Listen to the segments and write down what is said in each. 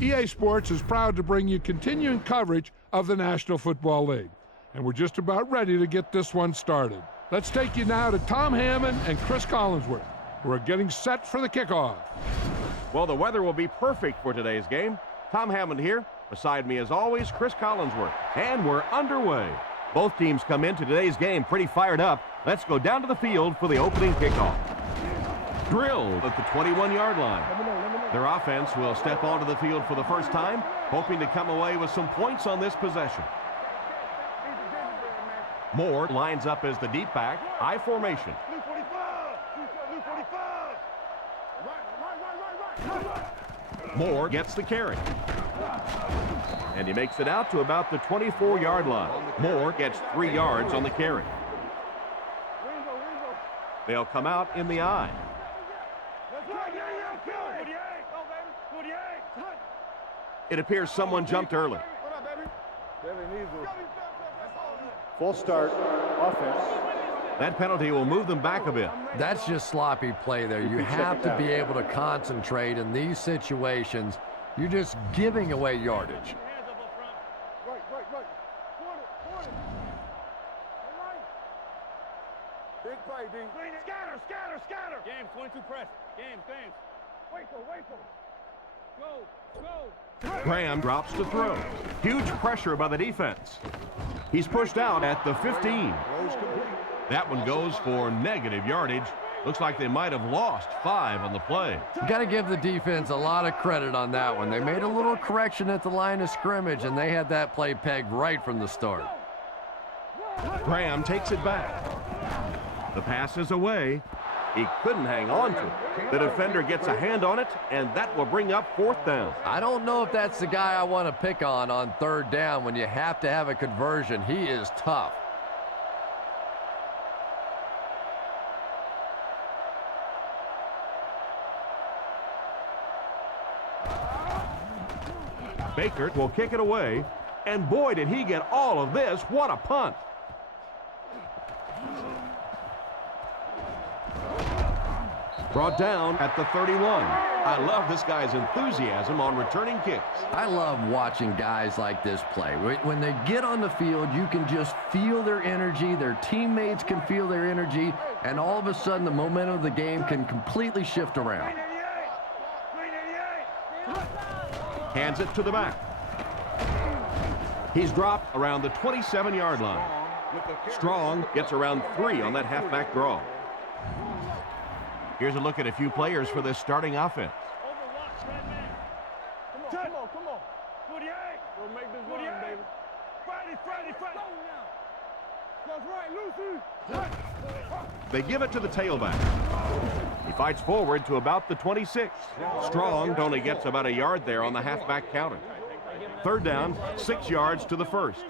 EA Sports is proud to bring you continuing coverage of the National Football League. And we're just about ready to get this one started. Let's take you now to Tom Hammond and Chris Collinsworth, who are getting set for the kickoff. Well, the weather will be perfect for today's game. Tom Hammond here. Beside me, as always, Chris Collinsworth. And we're underway. Both teams come into today's game pretty fired up. Let's go down to the field for the opening kickoff. Drilled at the 21-yard line. Their offense will step onto the field for the first time, hoping to come away with some points on this possession. Moore lines up as the deep back, I formation. Moore gets the carry. And he makes it out to about the 24-yard line. Moore gets 3 yards on the carry. They'll come out in the I. It appears someone jumped early. Full start offense. That penalty will move them back a bit. That's just sloppy play there. You have to be able to concentrate in these situations. You're just giving away yardage. Big play, D. Scatter. James, 22 press. James. Wait for. Go. Graham drops to throw. Huge pressure by the defense. He's pushed out at the 15. That one goes for negative yardage. Looks like they might have lost 5 on the play. You got to give the defense a lot of credit on that one. They made a little correction at the line of scrimmage, and they had that play pegged right from the start. Graham takes it back. The pass is away. He couldn't hang on to it. The defender gets a hand on it, and that will bring up 4th down. I don't know if that's the guy I want to pick on 3rd down when you have to have a conversion. He is tough. Baker will kick it away, and boy, did he get all of this. What a punt. Brought down at the 31. I love this guy's enthusiasm on returning kicks. I love watching guys like this play. When they get on the field, you can just feel their energy. Their teammates can feel their energy, and all of a sudden the momentum of the game can completely shift around. Hands it to the back. He's dropped around the 27-yard line. Strong gets around 3 on that halfback draw. Here's a look at a few players for this starting offense. Come on. 48. We'll make this run, baby. Friday. That's right, Lucy. They give it to the tailback. He fights forward to about the 26. Strong only gets about a yard there on the halfback counter. 3rd down, 6 yards to the 1st.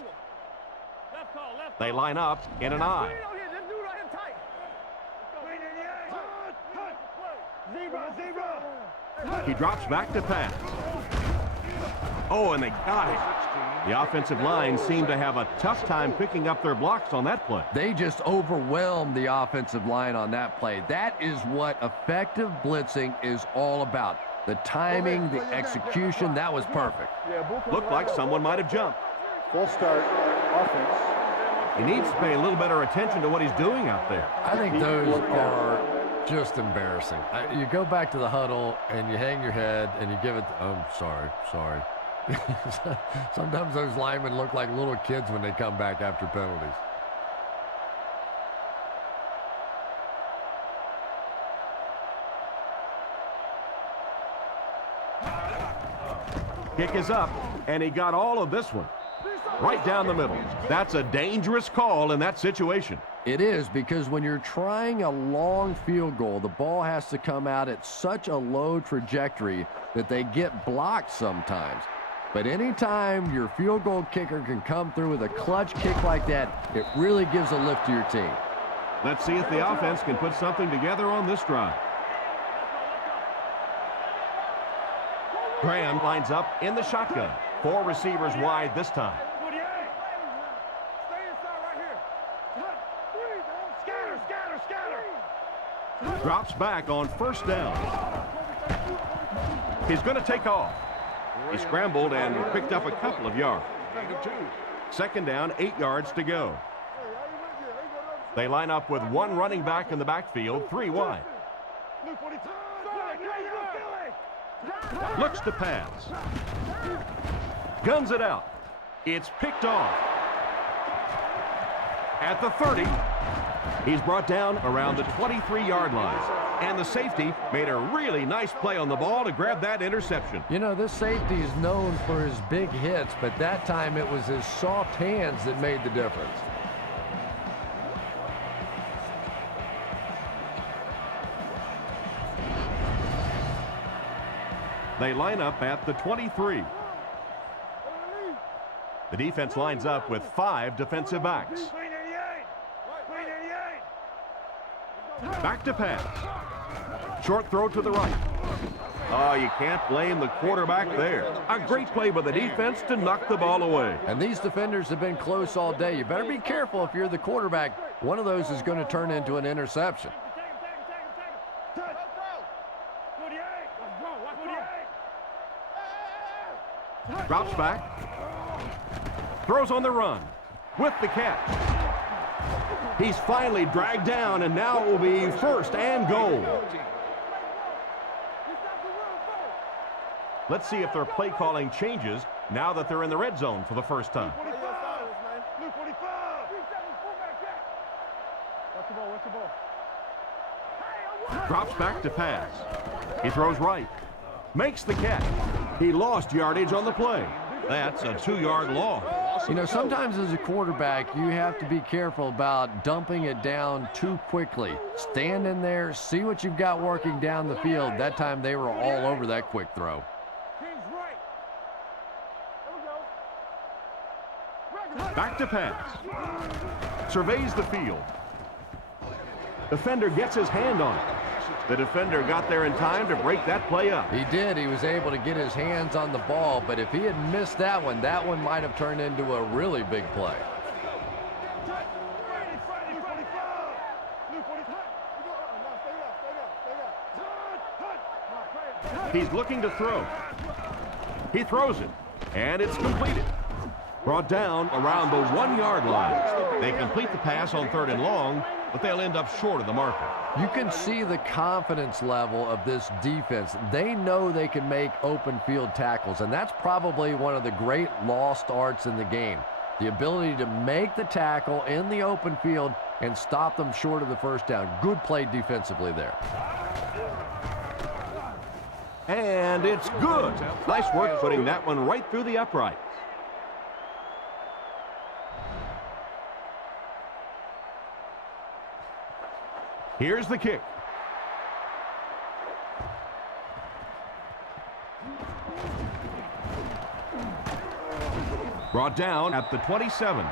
They line up in an I. He drops back to pass. Oh, and they got it. The offensive line seemed to have a tough time picking up their blocks on that play. They just overwhelmed the offensive line on that play. That is what effective blitzing is all about. The timing, the execution, that was perfect. Looked like someone might have jumped. Full start offense. He needs to pay a little better attention to what he's doing out there. I think those are just embarrassing. You go back to the huddle and you hang your head and you give it, oh, sorry. Sometimes those linemen look like little kids when they come back after penalties. Kick is up, and he got all of this one. Right down the middle. That's a dangerous call in that situation. It is, because when you're trying a long field goal, the ball has to come out at such a low trajectory that they get blocked sometimes. But anytime your field goal kicker can come through with a clutch kick like that, it really gives a lift to your team. Let's see if the offense can put something together on this drive. Graham lines up in the shotgun. 4 receivers wide this time. Drops back on 1st down. He's going to take off. He scrambled and picked up a couple of yards. Second down, 8 yards to go. They line up with one running back in the backfield, 3 wide. Looks to pass. Guns it out. It's picked off. At the 30, he's brought down around the 23-yard line. And the safety made a really nice play on the ball to grab that interception. You know, this safety is known for his big hits, but that time it was his soft hands that made the difference. They line up at the 23. The defense lines up with 5 defensive backs. Back to pass. Short throw to the right. Oh, you can't blame the quarterback there. A great play by the defense to knock the ball away. And these defenders have been close all day. You better be careful if you're the quarterback. One of those is going to turn into an interception. Drops back. Throws on the run. With the catch. He's finally dragged down, and now it will be first and goal. Let's see if their play calling changes now that they're in the red zone for the first time. Drops back to pass. He throws right. Makes the catch. He lost yardage on the play. That's a 2-yard loss. You know, sometimes as a quarterback, you have to be careful about dumping it down too quickly. Stand in there, see what you've got working down the field. That time they were all over that quick throw. Back to pass. Surveys the field. Defender gets his hand on it. The defender got there in time to break that play up. He did. He was able to get his hands on the ball, but if he had missed that one might have turned into a really big play. He's looking to throw. He throws it, and it's completed. Brought down around the 1-yard line. They complete the pass on 3rd and long, but they'll end up short of the marker. You can see the confidence level of this defense. They know they can make open field tackles, and that's probably one of the great lost arts in the game. The ability to make the tackle in the open field and stop them short of the first down. Good play defensively there. And it's good. Nice work putting that one right through the uprights. Here's the kick. Brought down at the 27.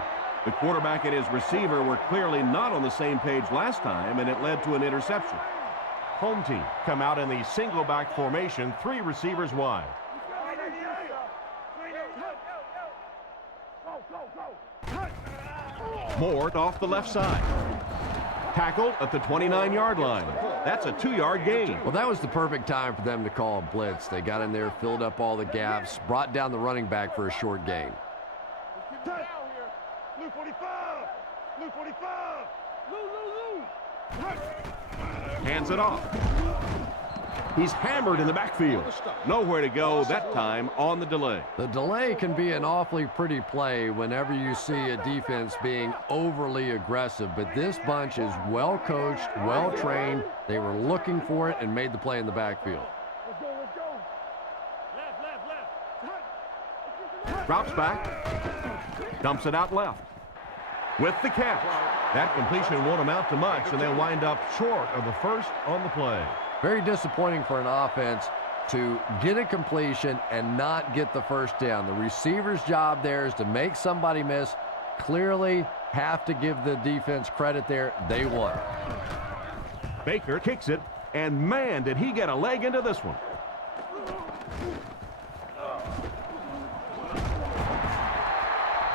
The quarterback and his receiver were clearly not on the same page last time, and it led to an interception. Home team come out in the single back formation, 3 receivers wide. Moore off the left side. Tackled at the 29-yard line. That's a 2-yard gain. Well, that was the perfect time for them to call a blitz. They got in there, filled up all the gaps, brought down the running back for a short gain. Hands it off. He's hammered in the backfield. Nowhere to go that time on the delay. The delay can be an awfully pretty play whenever you see a defense being overly aggressive, but this bunch is well coached, well trained. They were looking for it and made the play in the backfield. Drops back. Dumps it out left. With the catch. That completion won't amount to much, and they'll wind up short of the first on the play. Very disappointing for an offense to get a completion and not get the first down. The receiver's job there is to make somebody miss. Clearly have to give the defense credit there. They won. Baker kicks it, and man, did he get a leg into this one.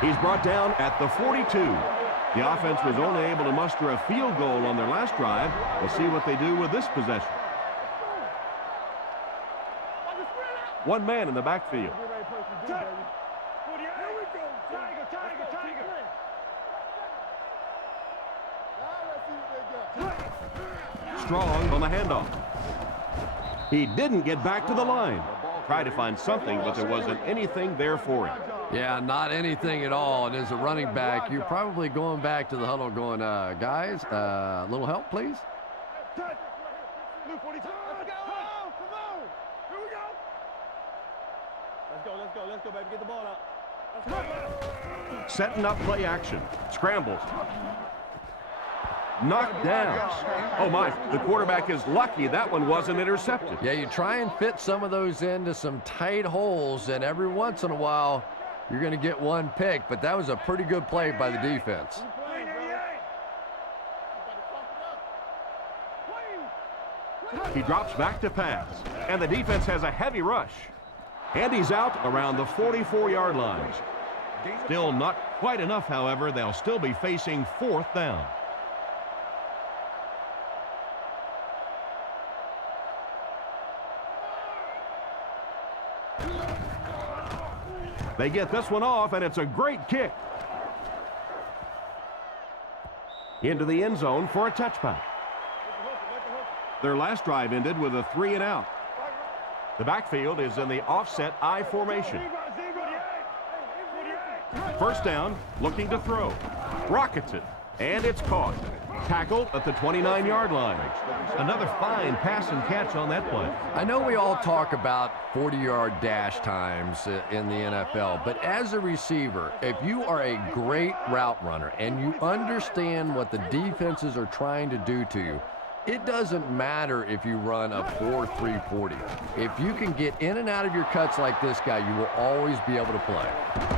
He's brought down at the 42. The offense was only able to muster a field goal on their last drive. We'll see what they do with this possession. One man in the backfield. Here we go. Tiger, tiger, tiger. Strong on the handoff. He didn't get back to the line. Tried to find something, but there wasn't anything there for him. Yeah, not anything at all. And as a running back, you're probably going back to the huddle going, guys, a little help, please? Blue 45. Let's go. Come on. Here we go. Let's go, baby. Get the ball out. Let's go. Setting up play action. Scrambles. Knocked down. Oh, my. The quarterback is lucky that one wasn't intercepted. Yeah, you try and fit some of those into some tight holes, and every once in a while, you're going to get one pick. But that was a pretty good play by the defense. He drops back to pass, and the defense has a heavy rush. And he's out around the 44-yard line. Still not quite enough, however. They'll still be facing 4th down. They get this one off, and it's a great kick. Into the end zone for a touchback. Their last drive ended with a 3-and-out. The backfield is in the offset I formation. First down, looking to throw. Rockets it, and it's caught. Tackled at the 29-yard line. Another fine pass and catch on that play. I know we all talk about 40-yard dash times in the NFL, but as a receiver, if you are a great route runner and you understand what the defenses are trying to do to you, it doesn't matter if you run a 4.340. If you can get in and out of your cuts like this guy, you will always be able to play.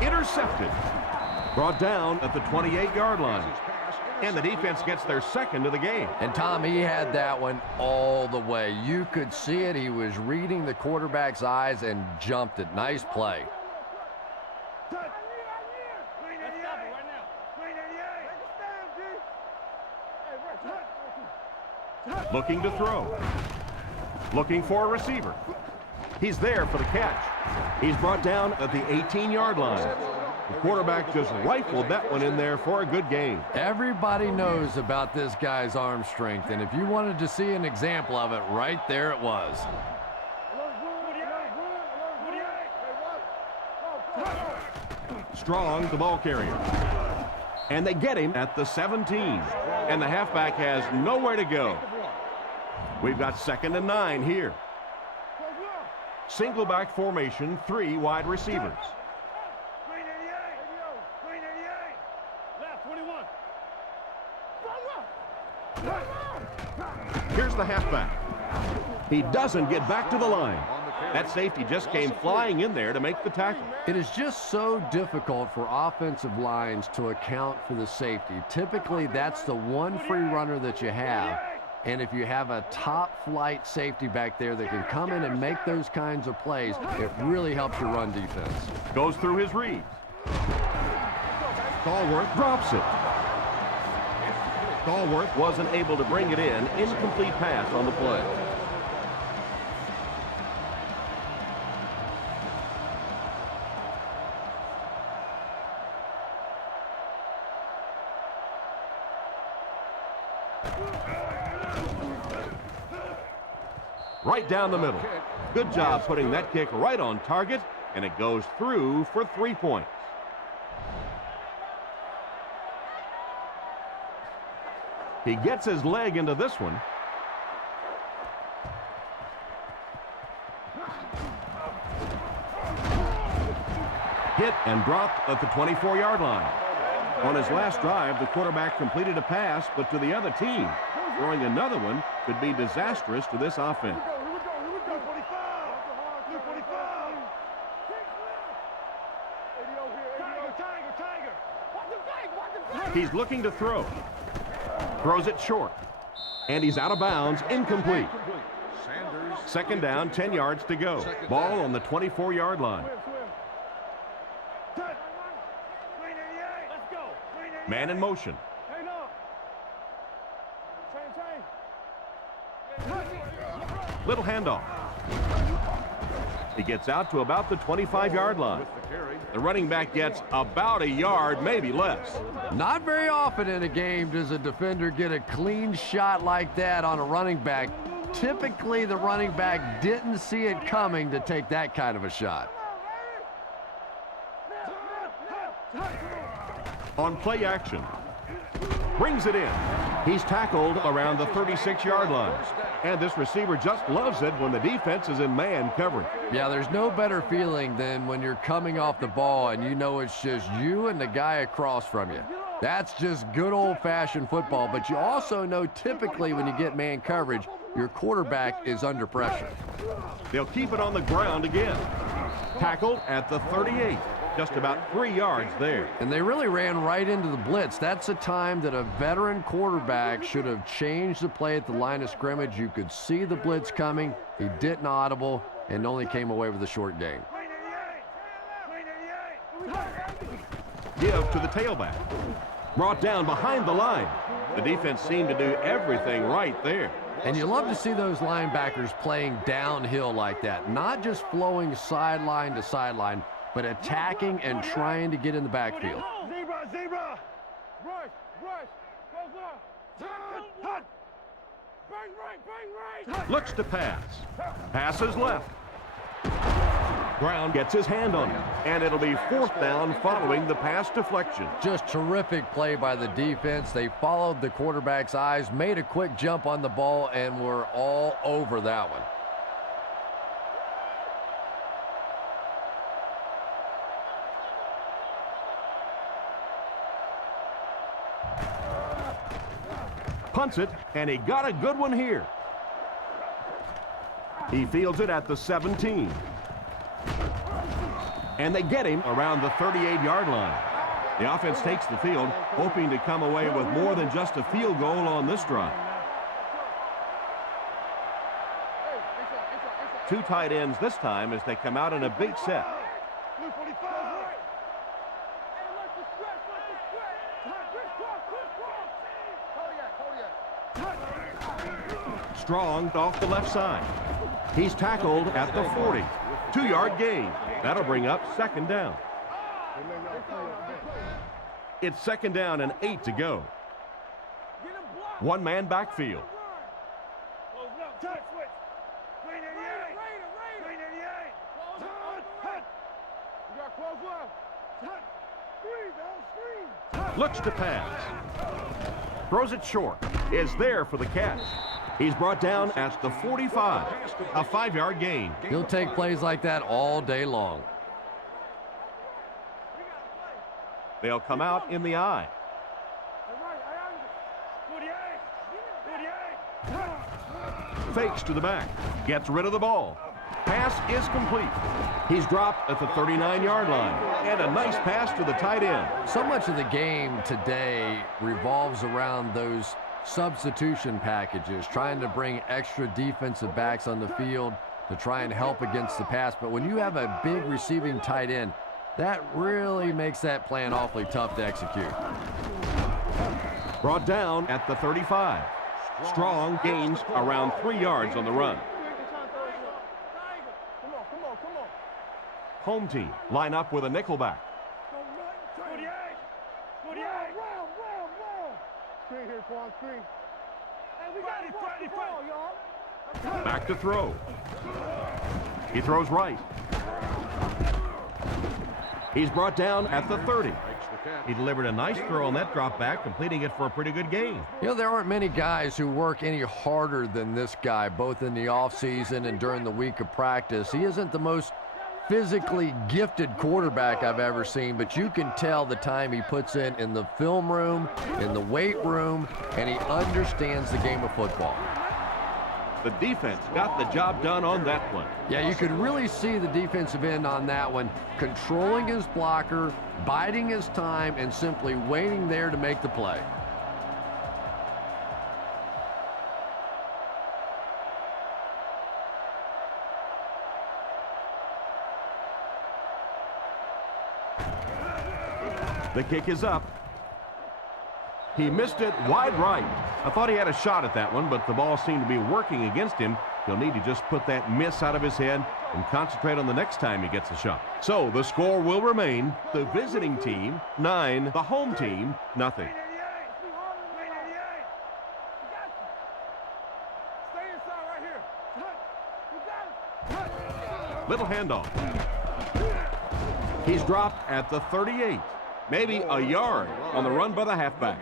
Intercepted. Brought down at the 28-yard line. And the defense gets their second of the game. And, Tom, he had that one all the way. You could see it. He was reading the quarterback's eyes and jumped it. Nice play. Looking to throw. Looking for a receiver. He's there for the catch. He's brought down at the 18-yard line. The quarterback just rifled that one in there for a good gain. Everybody knows about this guy's arm strength, and if you wanted to see an example of it, right there it was. Strong, the ball carrier. And they get him at the 17. And the halfback has nowhere to go. We've got 2nd and 9 here. Single back formation, 3 wide receivers. Here's the halfback. He doesn't get back to the line. That safety just came flying in there to make the tackle. It is just so difficult for offensive lines to account for the safety. Typically, that's the one free runner that you have. And if you have a top-flight safety back there that can come in and make those kinds of plays, it really helps your run defense. Goes through his read. Stallworth drops it. Stallworth wasn't able to bring it in. Incomplete pass on the play. Right down the middle. Good job putting that kick right on target, and it goes through for 3 points. He gets his leg into this one. Hit and dropped at the 24-yard line. On his last drive, the quarterback completed a pass, but to the other team. Throwing another one could be disastrous to this offense. He's looking to throw. Throws it short. And he's out of bounds, incomplete. 2nd down, 10 yards to go. Ball on the 24-yard line. Man in motion. Little handoff. He gets out to about the 25-yard line. The running back gets about a yard, maybe less. Not very often in a game does a defender get a clean shot like that on a running back. Typically, the running back didn't see it coming to take that kind of a shot. On play action. Brings it in. He's tackled around the 36-yard line. And this receiver just loves it when the defense is in man coverage. Yeah, there's no better feeling than when you're coming off the ball and you know it's just you and the guy across from you. That's just good old-fashioned football, but you also know typically when you get man coverage, your quarterback is under pressure. They'll keep it on the ground again. Tackled at the 38. Just about 3 yards there. And they really ran right into the blitz. That's a time that a veteran quarterback should have changed the play at the line of scrimmage. You could see the blitz coming. He didn't audible and only came away with a short gain. Give to the tailback. Brought down behind the line. The defense seemed to do everything right there. And you love to see those linebackers playing downhill like that, not just flowing sideline to sideline, but attacking and trying to get in the backfield. Zebra, zebra. Rush, rush. Close up. Bang right. Looks to pass. Passes left. Brown gets his hand on it. And it'll be 4th down following the pass deflection. Just terrific play by the defense. They followed the quarterback's eyes, made a quick jump on the ball, and were all over that one. Punts it, and he got a good one here. He fields it at the 17. And they get him around the 38-yard line. The offense takes the field, hoping to come away with more than just a field goal on this drive. 2 tight ends this time as they come out in a big set. Strong off the left side. He's tackled at the 40. 2-yard gain. That'll bring up 2nd down. It's 2nd down and 8 to go. 1-man backfield. Looks to pass. Throws it short. Is there for the catch. He's brought down at the 45. A 5-yard gain. He'll take plays like that all day long. They'll come out in the eye. Fakes to the back. Gets rid of the ball. Pass is complete. He's dropped at the 39-yard line. And a nice pass to the tight end. So much of the game today revolves around those substitution packages, trying to bring extra defensive backs on the field to try and help against the pass. But when you have a big receiving tight end, that really makes that plan awfully tough to execute. Brought down at the 35. Strong gains around 3 yards on the run. Home team line up with a nickelback. Back to throw. He throws right. He's brought down at the 30. He delivered a nice throw on that drop back, completing it for a pretty good gain. You know, there aren't many guys who work any harder than this guy, both in the offseason and during the week of practice. He isn't the most physically gifted quarterback I've ever seen, but you can tell the time he puts in the film room, in the weight room, and he understands the game of football. The defense got the job done on that one. Yeah, you could really see the defensive end on that one, controlling his blocker, biding his time, and simply waiting there to make the play. The kick is up. He missed it wide right. I thought he had a shot at that one, but the ball seemed to be working against him. He'll need to just put that miss out of his head and concentrate on the next time he gets a shot. So the score will remain the visiting team 9, the home team nothing. Little handoff. He's dropped at the 38. Maybe a yard on the run by the halfback.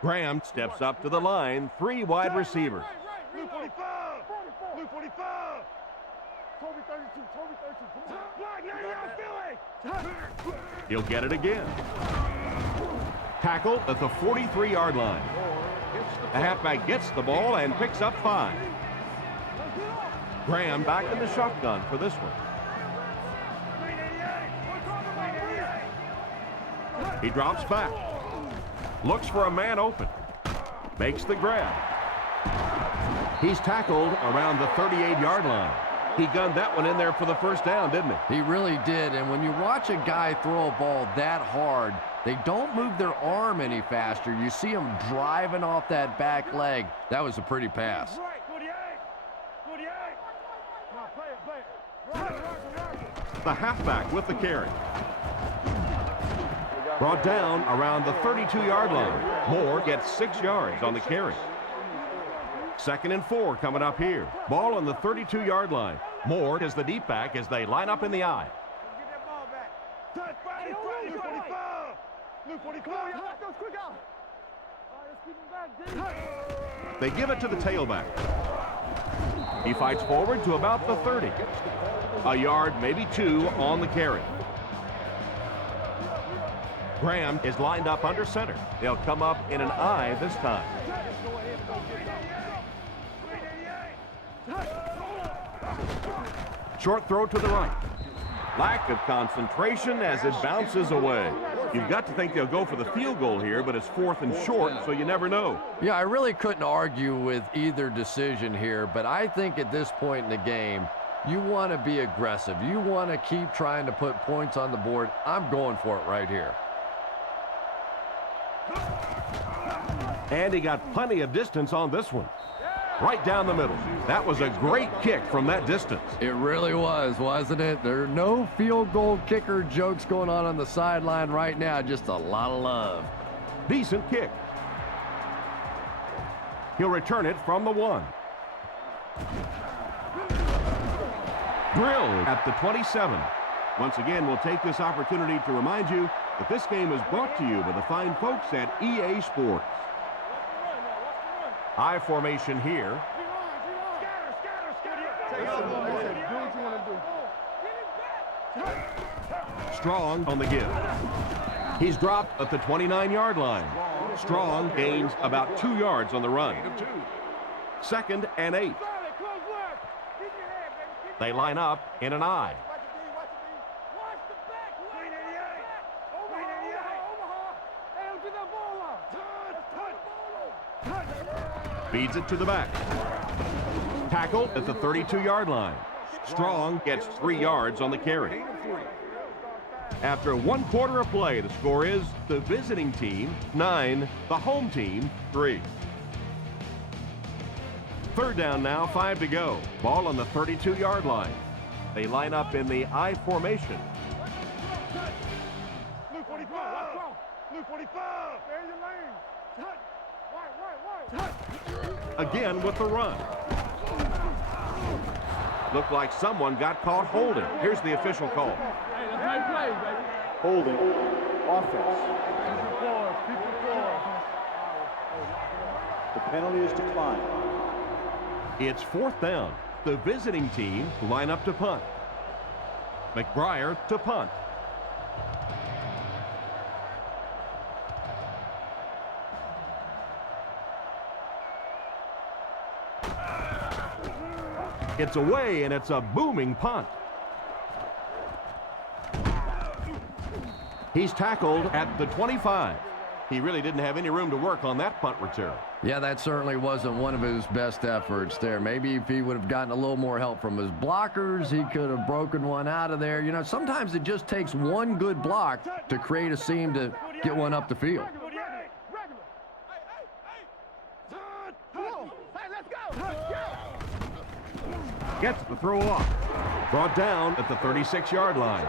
Graham steps up to the line, 3 wide receivers. Blue 45! Blue 45! Toby 32, Toby 32, come on. Block 99, Philly! He'll get it again. Tackle at the 43-yard line. The halfback gets the ball and picks up 5. Graham back in the shotgun for this one. He drops back. Looks for a man open. Makes the grab. He's tackled around the 38-yard line. He gunned that one in there for the first down, didn't he? He really did, and when you watch a guy throw a ball that hard, they don't move their arm any faster. You see him driving off that back leg. That was a pretty pass. The halfback with the carry. Brought down around the 32-yard line. Moore gets 6 yards on the carry. 2nd and 4 coming up here. Ball on the 32-yard line. Moore is the deep back as they line up in the eye. They give it to the tailback. He fights forward to about the 30. A yard, maybe 2 on the carry. Graham is lined up under center. They'll come up in an eye this time. Short throw to the right. Lack of concentration as it bounces away. You've got to think they'll go for the field goal here, but it's 4th and short, so you never know. Yeah, I really couldn't argue with either decision here, but I think at this point in the game, you want to be aggressive. You want to keep trying to put points on the board. I'm going for it right here. And he got plenty of distance on this one. Right down the middle. That was a great kick from that distance. It really was, wasn't it? There are no field goal kicker jokes going on the sideline right now. Just a lot of love. Decent kick. He'll return it from the 1. Drilled at the 27. Once again, we'll take this opportunity to remind you that this game is brought to you by the fine folks at EA Sports. I formation here. Strong on the give. He's dropped at the 29-yard line. Strong gains about 2 yards on the run. 2nd and 8. They line up in an eye. Feeds it to the back. Tackle at the 32-yard line. Strong gets 3 yards on the carry. After 1 quarter of play, the score is the visiting team 9, the home team 3. 3rd down now, 5 to go. Ball on the 32-yard line. They line up in the I formation. Blue 45! Blue 45! Stay in your lane! Touch! Right! Again with the run. Looked like someone got caught holding. Here's the official call. Hey, that's nice play, baby. Holding. Offense. The penalty is declined. It's 4th down. The visiting team line up to punt. McBriar to punt. It's away, and it's a booming punt. He's tackled at the 25. He really didn't have any room to work on that punt return. Yeah, that certainly wasn't one of his best efforts there. Maybe if he would have gotten a little more help from his blockers, he could have broken one out of there. You know, sometimes it just takes one good block to create a seam to get one up the field. Gets the throw off. Brought down at the 36-yard line.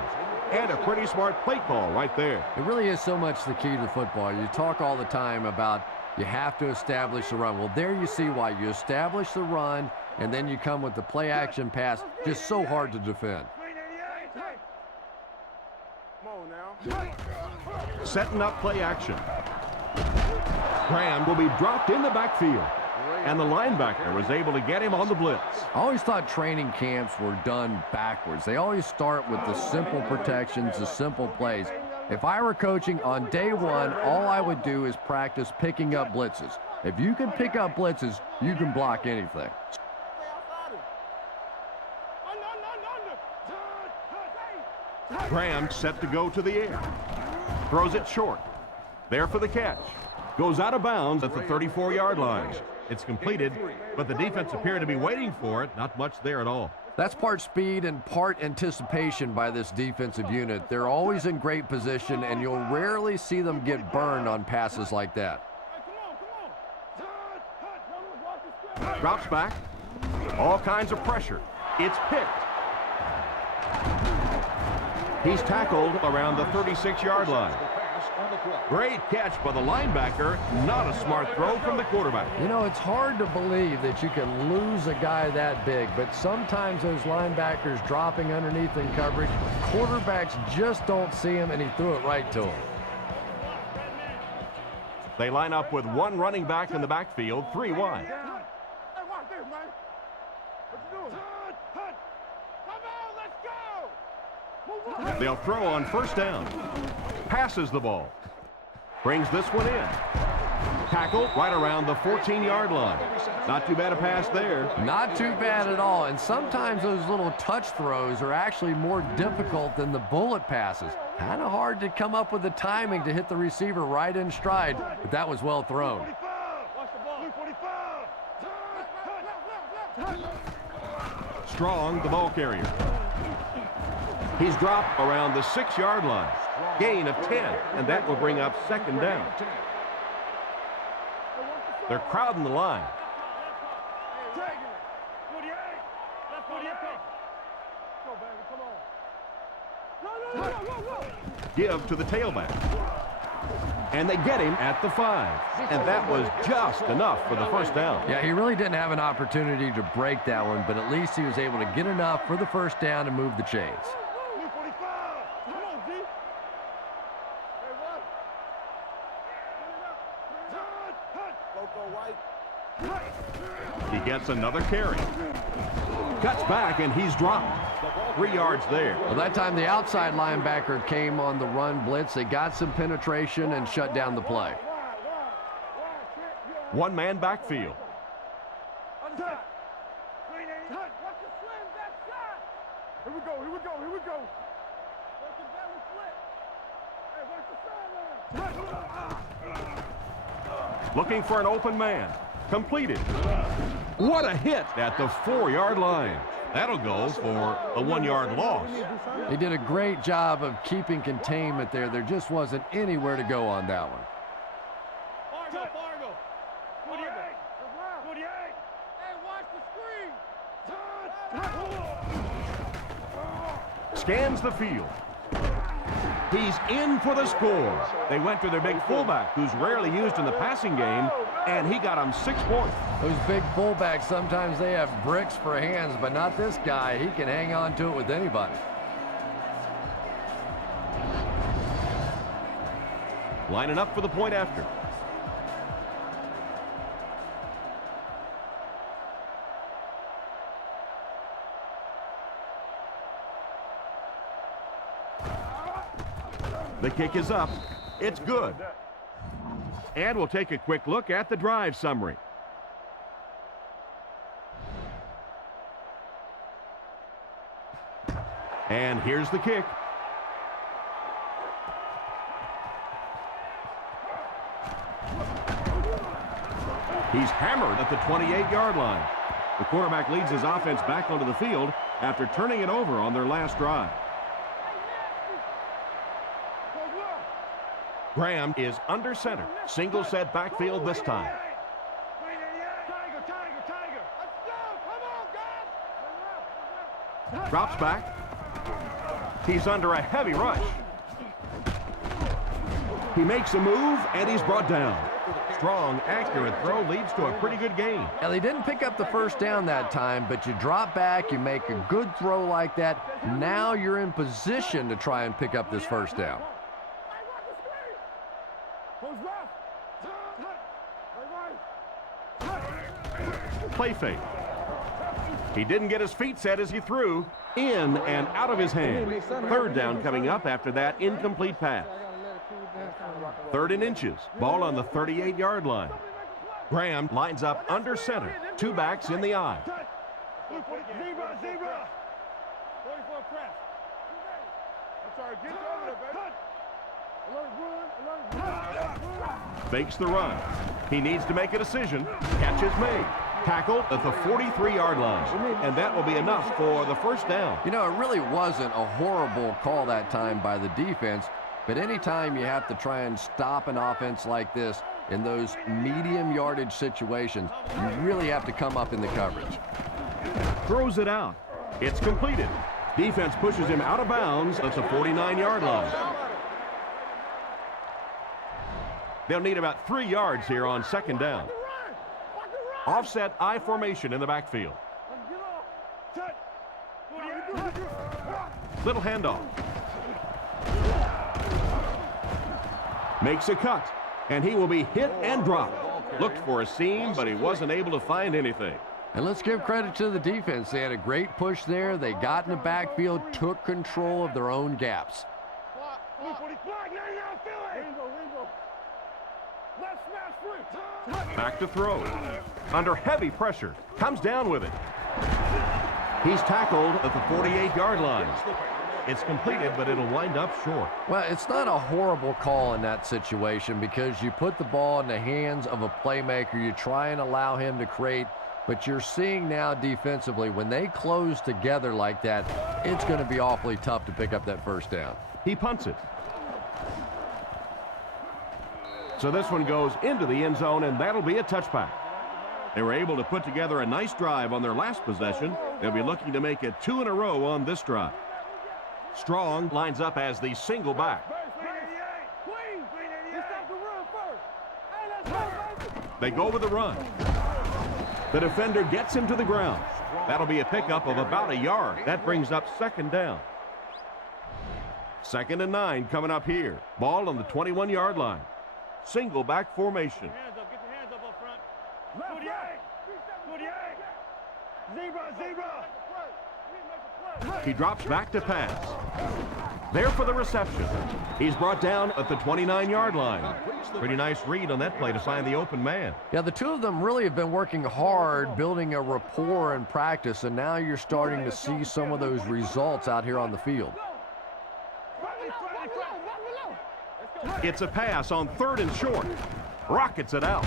And a pretty smart play call right there. It really is so much the key to football. You talk all the time about you have to establish the run. Well, there you see why. You establish the run, and then you come with the play-action pass. Just so hard to defend. Setting up play action. Graham will be dropped in the backfield. And the linebacker was able to get him on the blitz. I always thought training camps were done backwards. They always start with the simple protections, the simple plays. If I were coaching on day one, all I would do is practice picking up blitzes. If you can pick up blitzes, you can block anything. Graham set to go to the air. Throws it short. There for the catch. Goes out of bounds at the 34-yard line. It's completed, but the defense appeared to be waiting for it. Not much there at all. That's part speed and part anticipation by this defensive unit. They're always in great position, and you'll rarely see them get burned on passes like that. Drops back. All kinds of pressure. It's picked. He's tackled around the 36-yard line. Great catch by the linebacker. Not a smart throw from the quarterback. You know, it's hard to believe that you can lose a guy that big, but sometimes those linebackers dropping underneath in coverage, quarterbacks just don't see him, and he threw it right to him. They line up with one running back in the backfield, 3 wide. Hey, watch this, man. What you doing? Come on, let's go. They'll throw on first down. Passes the ball. Brings this one in. Tackle right around the 14-yard line. Not too bad a pass there. Not too bad at all, and sometimes those little touch throws are actually more difficult than the bullet passes. Kind of hard to come up with the timing to hit the receiver right in stride, but that was well thrown. Strong, the ball carrier. He's dropped around the 6-yard line. Gain of 10, and that will bring up second down. They're crowding the line. Give to the tailback. And they get him at the 5. And that was just enough for the first down. Yeah, he really didn't have an opportunity to break that one, but at least he was able to get enough for the first down and move the chains. He gets another carry. Cuts back, and he's dropped. 3 yards there. Well, that time the outside linebacker came on the run blitz. They got some penetration and shut down the play. One-man backfield. Here we go, here we go, here we go. Looking for an open man. Completed. What a hit at the 4-yard line. That'll go for a 1-yard loss. He did a great job of keeping containment there. There just wasn't anywhere to go on that one. Fargo. 48. 48. Hey, watch the screen. Scans the field. He's in for the score. They went to their big fullback, who's rarely used in the passing game, and he got him 6 points. Those big fullbacks, sometimes they have bricks for hands, but not this guy. He can hang on to it with anybody. Lining up for the point after. The kick is up. It's good. And we'll take a quick look at the drive summary. And here's the kick. He's hammered at the 28-yard line. The quarterback leads his offense back onto the field after turning it over on their last drive. Graham is under center. Single set backfield this time. Tiger. Let's go. Come on, guys. Drops back. He's under a heavy rush. He makes a move, and he's brought down. Strong, accurate throw leads to a pretty good gain. Now, they didn't pick up the first down that time, but you drop back, you make a good throw like that. Now you're in position to try and pick up this first down. Play fake. He didn't get his feet set as he threw. In and out of his hand. Third down coming up after that incomplete pass. 3rd and inches. Ball on the 38-yard line. Graham lines up under center. 2 backs in the eye. Zebra. 44 press. I'm sorry, get over there, baby. Fakes the run. He needs to make a decision. Catch is made. Tackle at the 43-yard line. And that will be enough for the first down. You know, it really wasn't a horrible call that time by the defense, but anytime you have to try and stop an offense like this in those medium yardage situations, you really have to come up in the coverage. Throws it out. It's completed. Defense pushes him out of bounds at the 49-yard line. They'll need about 3 yards here on 2nd down. Offset I formation in the backfield. Little handoff. Makes a cut, and he will be hit and dropped. Looked for a seam, but he wasn't able to find anything. And let's give credit to the defense. They had a great push there. They got in the backfield, took control of their own gaps. Back to throw. Under heavy pressure. Comes down with it. He's tackled at the 48-yard line. It's completed, but it'll wind up short. Well, it's not a horrible call in that situation because you put the ball in the hands of a playmaker. You try and allow him to create, but you're seeing now defensively, when they close together like that, it's going to be awfully tough to pick up that first down. He punts it. So this one goes into the end zone, and that'll be a touchback. They were able to put together a nice drive on their last possession. They'll be looking to make it 2 in a row on this drive. Strong lines up as the single back. They go with the run. The defender gets him to the ground. That'll be a pickup of about a yard. That brings up 2nd down. 2nd and 9 coming up here. Ball on the 21-yard line. Single back formation. Get your hands up front. 48. Zebra. He drops back to pass. There for the reception. He's brought down at the 29-yard line. Pretty nice read on that play to find the open man. Yeah, the two of them really have been working hard, building a rapport in practice, and now you're starting to see some of those results out here on the field. It's a pass on 3rd and short. Rockets it out.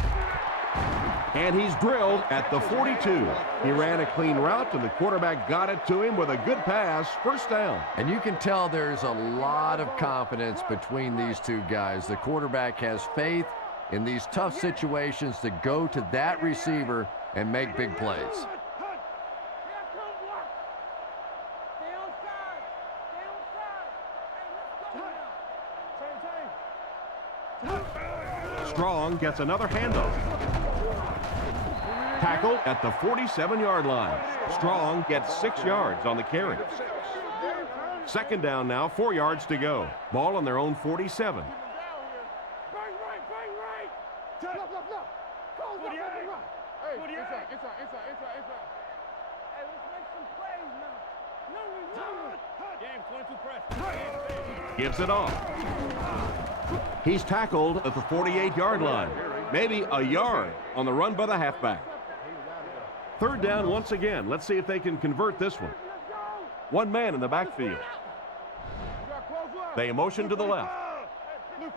And he's drilled at the 42. He ran a clean route, and the quarterback got it to him with a good pass. First down. And you can tell there's a lot of confidence between these two guys. The quarterback has faith in these tough situations to go to that receiver and make big plays. Strong gets another handoff. Tackle at the 47-yard line. Strong gets 6 yards on the carry. 2nd down now, 4 yards to go. Ball on their own 47. Gives it off. He's tackled at the 48-yard line. Maybe a yard on the run by the halfback. 3rd down once again. Let's see if they can convert this one. One man in the backfield. They motion to the left. Let's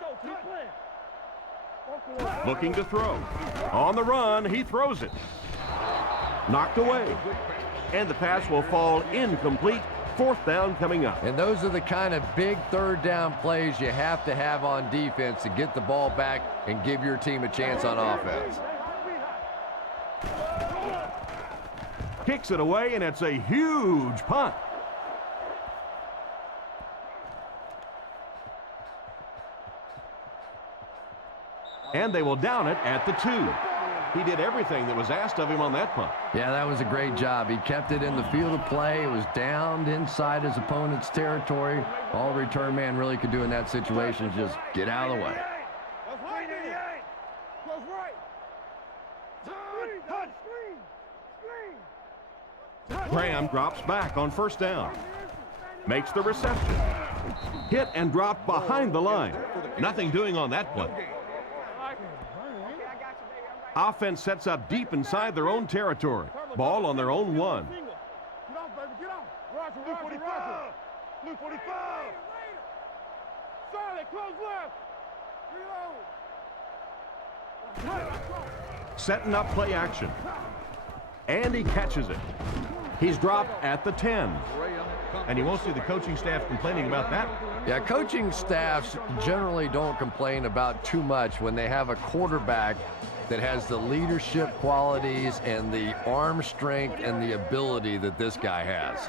go. Keep playing. Looking to throw. On the run, he throws it. Knocked away. And the pass will fall incomplete. 4th down coming up. And those are the kind of big 3rd down plays you have to have on defense to get the ball back and give your team a chance on offense. Kicks it away, and it's a huge punt. And they will down it at the 2. He did everything that was asked of him on that punt. Yeah, that was a great job. He kept it in the field of play. It was downed inside his opponent's territory. All the return man really could do in that situation is just get out of the way. Graham drops back on first down. Makes the reception. Hit and drop behind the line. Nothing doing on that play. Offense sets up deep inside their own territory. Ball on their own 1. Get off, baby, get off. Roger, Blue 45. Blue 45. Solid, close left. Reload. Setting up play action. And he catches it. He's dropped at the 10. And you won't see the coaching staff complaining about that. Yeah, coaching staffs generally don't complain about too much when they have a quarterback that has the leadership qualities and the arm strength and the ability that this guy has.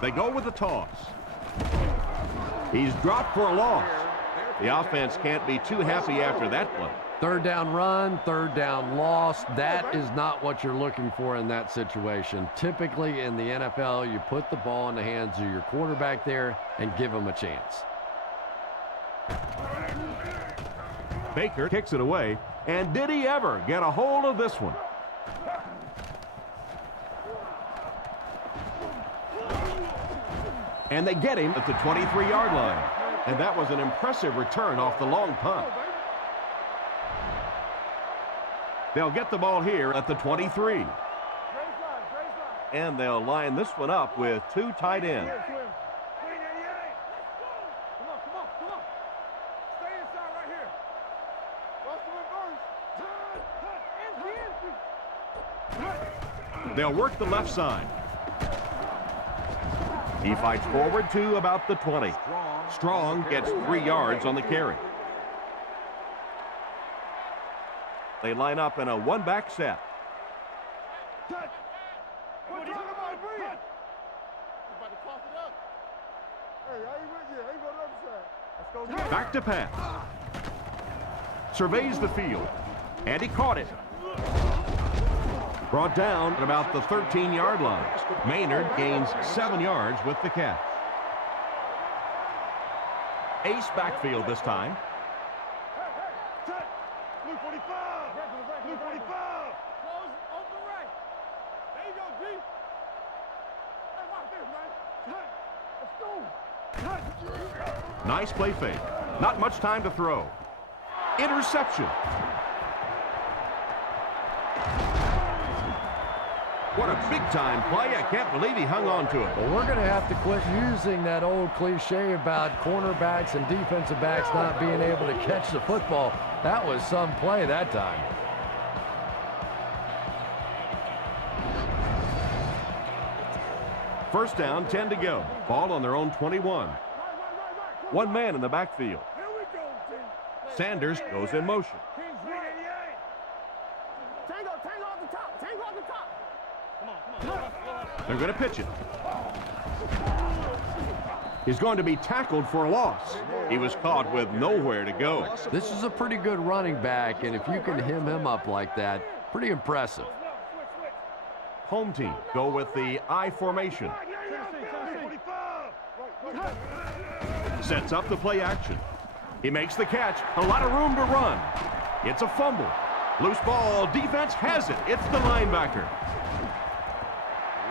They go with the toss. He's dropped for a loss. The offense can't be too happy after that play. Third down run, third down loss. That is not what you're looking for in that situation. Typically in the NFL, you put the ball in the hands of your quarterback there and give him a chance. Baker kicks it away, and did he ever get a hold of this one? And they get him at the 23-yard line. And that was an impressive return off the long punt. They'll get the ball here at the 23. And they'll line this one up with 2 tight ends. They'll work the left side. He fights forward to about the 20. Strong gets 3 yards on the carry. They line up in a one-back set. Back to pass. Surveys the field. And he caught it. Brought down at about the 13-yard line. Maynard gains 7 yards with the catch. Ace backfield this time. Blue 45. Blue 45. Close, open right. There you go, G. Hey, watch this, man. Let's go. Nice play fake. Not much time to throw. Interception. What a big-time play. I can't believe he hung on to it. Well, we're going to have to quit using that old cliche about cornerbacks and defensive backs not being able to catch the football. That was some play that time. First down, 10 to go. Ball on their own 21. One man in the backfield. Sanders goes in motion. They're going to pitch it. He's going to be tackled for a loss. He was caught with nowhere to go. This is a pretty good running back, and if you can hem him up like that, pretty impressive. Home team go with the I formation. Sets up the play action. He makes the catch. A lot of room to run. It's a fumble. Loose ball. Defense has it. It's the linebacker.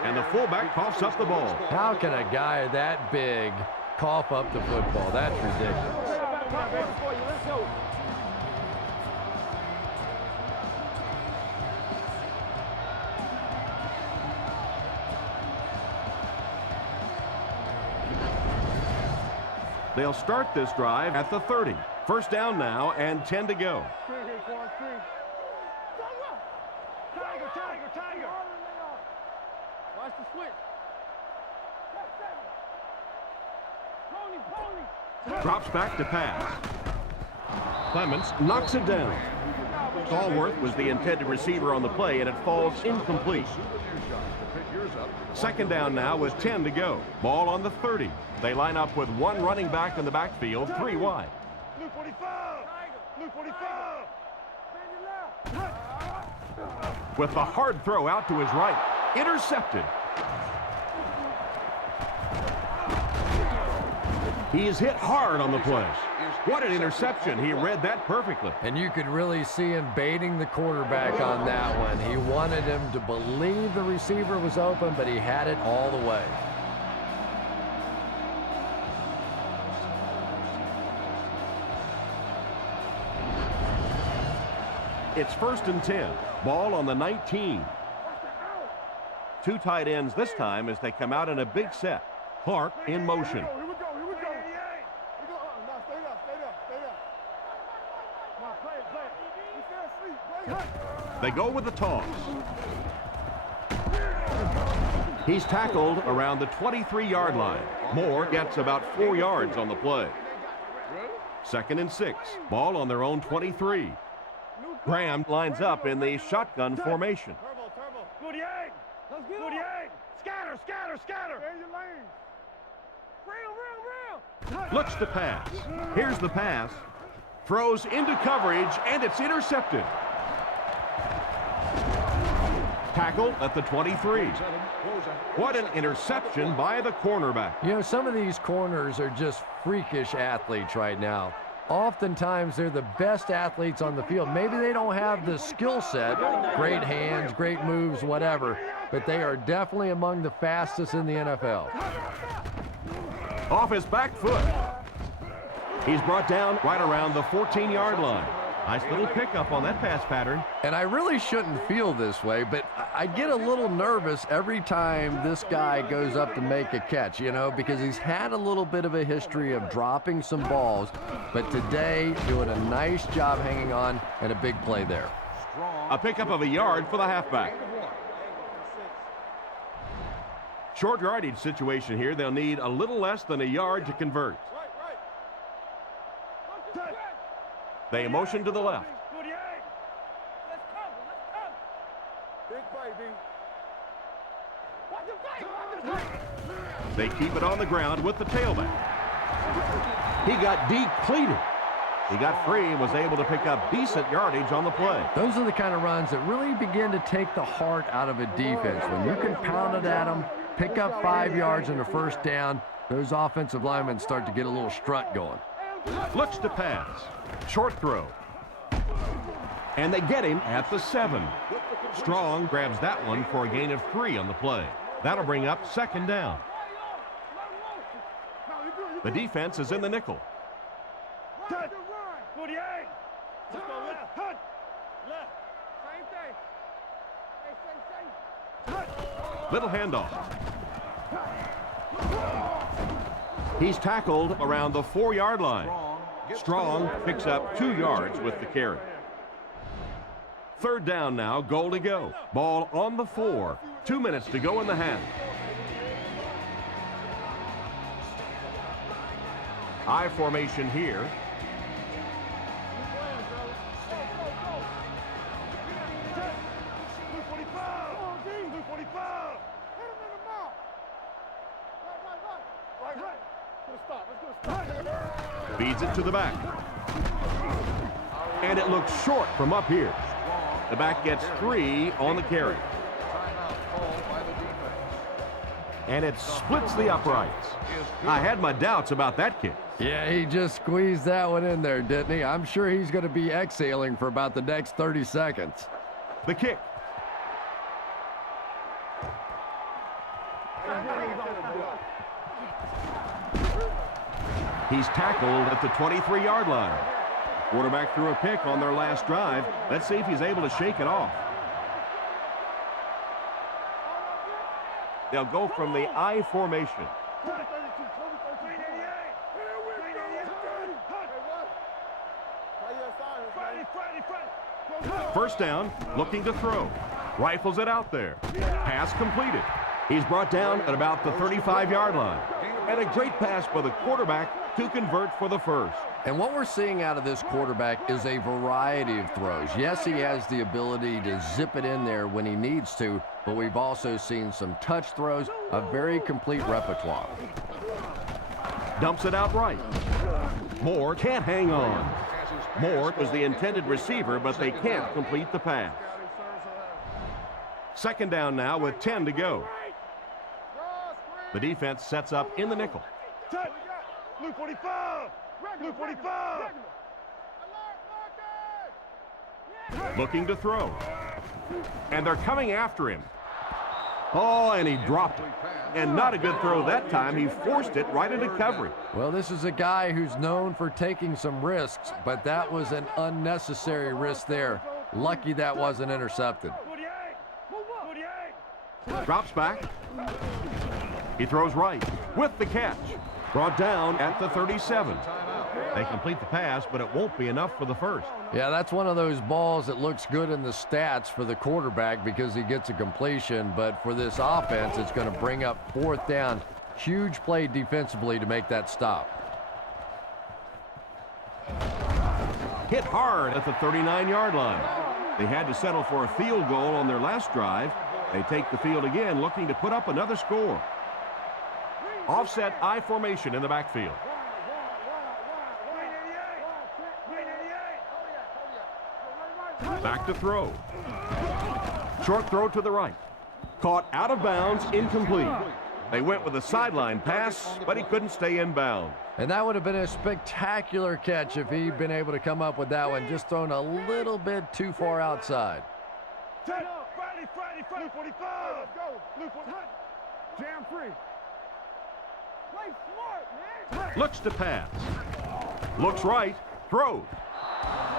And the fullback coughs up the ball. How can a guy that big cough up the football? That's ridiculous. They'll start this drive at the 30. First down now and 10 to go. Watch the switch. Drops back to pass. Clements knocks it down. Stallworth was the intended receiver on the play, and it falls incomplete. Second down now with 10 to go. Ball on the 30. They line up with one running back in the backfield, 3 wide. Blue 45. Blue 45. With the hard throw out to his right. Intercepted. He's hit hard on the play. What an interception. He read that perfectly. And you could really see him baiting the quarterback on that one. He wanted him to believe the receiver was open, but he had it all the way. It's 1st and 10. Ball on the 19. 2 tight ends this time as they come out in a big set. Clark in motion. Here we go. Here we go. Now stay down. Stay down. Stay down. Come on, play it. Play it. We can't sleep. Play it. They go with the toss. He's tackled around the 23-yard line. Moore gets about 4 yards on the play. 2nd and 6. Ball on their own 23. Graham lines up in the shotgun formation. Turbo. Good yang. Let's get good yang. Scatter. In your lanes. Real. Looks to pass. Here's the pass. Throws into coverage, and it's intercepted. Tackled at the 23. What an interception by the cornerback. You know, some of these corners are just freakish athletes right now. Oftentimes, they're the best athletes on the field. Maybe they don't have the skill set, great hands, great moves, whatever, but they are definitely among the fastest in the NFL. Off his back foot. He's brought down right around the 14-yard line. Nice little pickup on that pass pattern. And I really shouldn't feel this way, but I get a little nervous every time this guy goes up to make a catch, you know, because he's had a little bit of a history of dropping some balls, but today doing a nice job hanging on and a big play there. A pickup of a yard for the halfback. Short yardage situation here. They'll need a little less than a yard to convert. They motion to the left. Good yang. Let's come. Big play, D. Watch him. They keep it on the ground with the tailback. He got depleted. He got free and was able to pick up decent yardage on the play. Those are the kind of runs that really begin to take the heart out of a defense. When you can pound it at them, pick up 5 yards and a first down, those offensive linemen start to get a little strut going. Looks to pass. Short throw. And they get him at the 7. Strong grabs that one for a gain of 3 on the play. That'll bring up 2nd down. The defense is in the nickel. Good yang. Let's go left. Left. Same thing. Little handoff. He's tackled around the 4-yard line. Strong picks up 2 yards with the carry. 3rd down now, goal to go. Ball on the 4. 2 minutes to go in the half. I formation here. Blue 45. Blue 45. Hit him in the mouth. Right. Let's stop. Feeds it to the back. And it looks short from up here. The back gets 3 on the carry. And it splits the uprights. I had my doubts about that kick. Yeah, he just squeezed that one in there, didn't he? I'm sure he's going to be exhaling for about the next 30 seconds. The kick. He's tackled at the 23-yard line. Quarterback threw a pick on their last drive. Let's see if he's able to shake it off. They'll go from the I formation. First down, looking to throw. Rifles it out there. Pass completed. He's brought down at about the 35-yard line. And a great pass by the quarterback to convert for the first. And what we're seeing out of this quarterback is a variety of throws. Yes, he has the ability to zip it in there when he needs to, but we've also seen some touch throws, a very complete repertoire. Dumps it out right. Moore can't hang on. Moore was the intended receiver, but they can't complete the pass. Second down now with 10 to go. The defense sets up in the nickel. Blue 45! Blue 45! Looking to throw. And they're coming after him. Oh, and he dropped it. And not a good throw that time. He forced it right into coverage. Well, this is a guy who's known for taking some risks, but that was an unnecessary risk there. Lucky that wasn't intercepted. Drops back. He throws right with the catch. Brought down at the 37. They complete the pass, but it won't be enough for the first. Yeah, that's one of those balls that looks good in the stats for the quarterback because he gets a completion, but for this offense, it's going to bring up fourth down. Huge play defensively to make that stop. Hit hard at the 39-yard line. They had to settle for a field goal on their last drive. They take the field again, looking to put up another score. Offset I formation in the backfield. Back to throw. Short throw to the right. Caught out of bounds, incomplete. They went with a sideline pass, but he couldn't stay in bounds. And that would have been a spectacular catch if he'd been able to come up with that one, just thrown a little bit too far outside. Friday, 45! Let's go! Blue 45! Jam free! Play smart, man! Looks to pass. Looks right. Throws.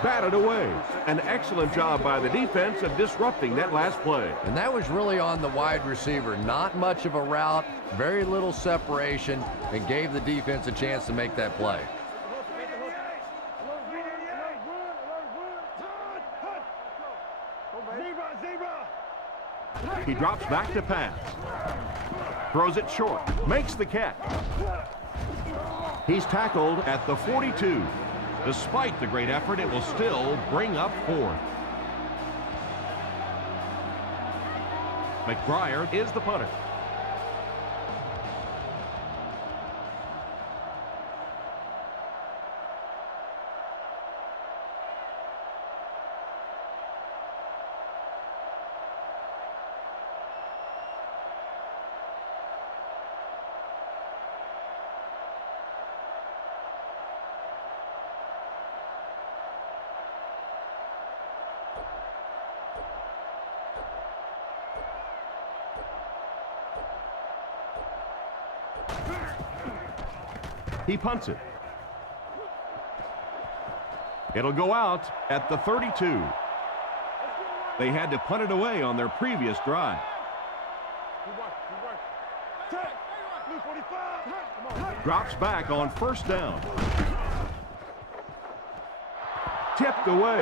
Batted away. An excellent job by the defense of disrupting that last play. And that was really on the wide receiver. Not much of a route, very little separation, and gave the defense a chance to make that play. He drops back to pass. Throws it short. Makes the catch. He's tackled at the 42. Despite the great effort, it will still bring up fourth. McBriar is the punter. He punts it. It'll go out at the 32. They had to punt it away on their previous drive. Drops back on first down. Tipped away.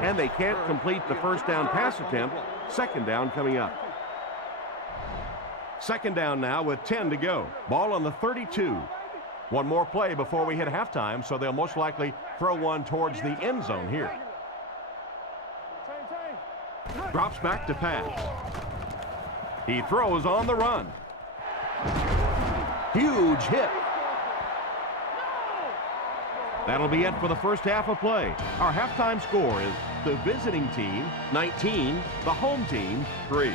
And they can't complete the first down pass attempt. Second down coming up. Second down now with 10 to go. Ball on the 32. One more play before we hit halftime, so they'll most likely throw one towards the end zone here. Drops back to pass. He throws on the run. Huge hit. That'll be it for the first half of play. Our halftime score is the visiting team 19, the home team 3.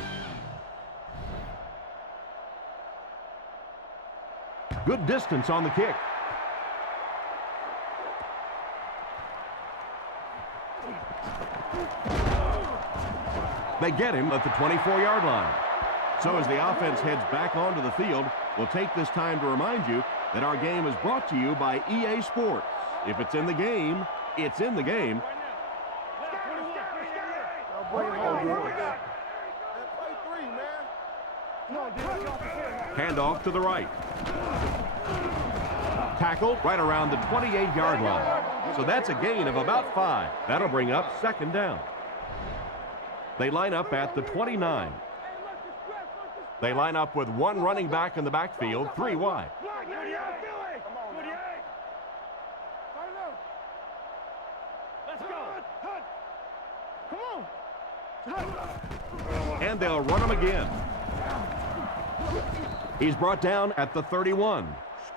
Good distance on the kick. They get him at the 24-yard line. So as the offense heads back onto the field, we'll take this time to remind you that our game is brought to you by EA Sports. If it's in the game, it's in the game. Handoff to the right. Tackle right around the 28-yard line. So that's a gain of about 5. That'll bring up second down. They line up at the 29. They line up with one running back in the backfield, 3 wide. And they'll run him again. He's brought down at the 31.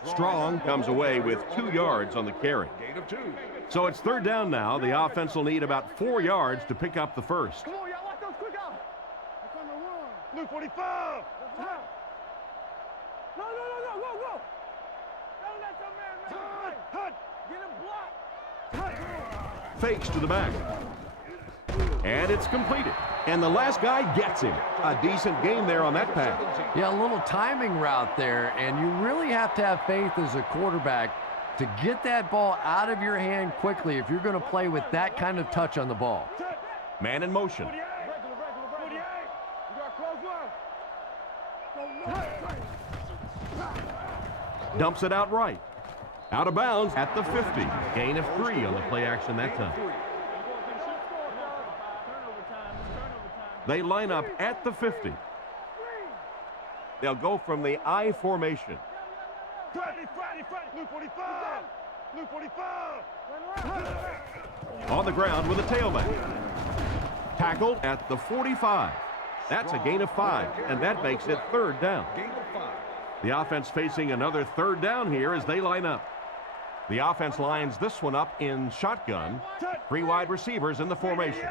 Strong comes away with 2 yards on the carry. So it's 3rd down now. The offense will need about 4 yards to pick up the first. Come on, y'all. Lock those quick out. It's on the run. Blue 45. No. Go. Don't let your man make a play. Get him blocked. Fakes to the back. And it's completed. And the last guy gets him. A decent gain there on that pass. Yeah, a little timing route there, and you really have to have faith as a quarterback to get that ball out of your hand quickly if you're going to play with that kind of touch on the ball. Man in motion. Dumps it out right. Out of bounds at the 50. Gain of 3 on the play action that time. They line up at the 50. They'll go from the I formation. On the ground with a tailback. Tackled at the 45. That's a gain of 5, and that makes it 3rd down. The offense facing another 3rd down here as they line up. The offense lines this one up in shotgun. 3 wide receivers in the formation.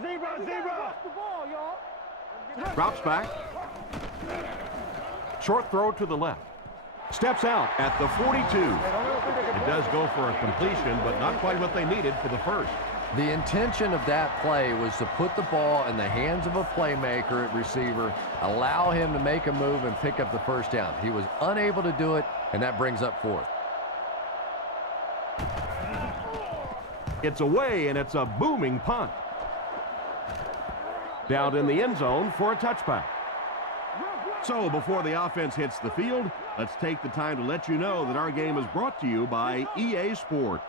Zebra. Drops back. Short throw to the left. Steps out at the 42. It does go for a completion, but not quite what they needed for the first. The intention of that play was to put the ball in the hands of a playmaker at receiver, allow him to make a move and pick up the first down. He was unable to do it, and that brings up 4th. It's away, and it's a booming punt. Down in the end zone for a touchback. So before the offense hits the field, let's take the time to let you know that our game is brought to you by EA Sports.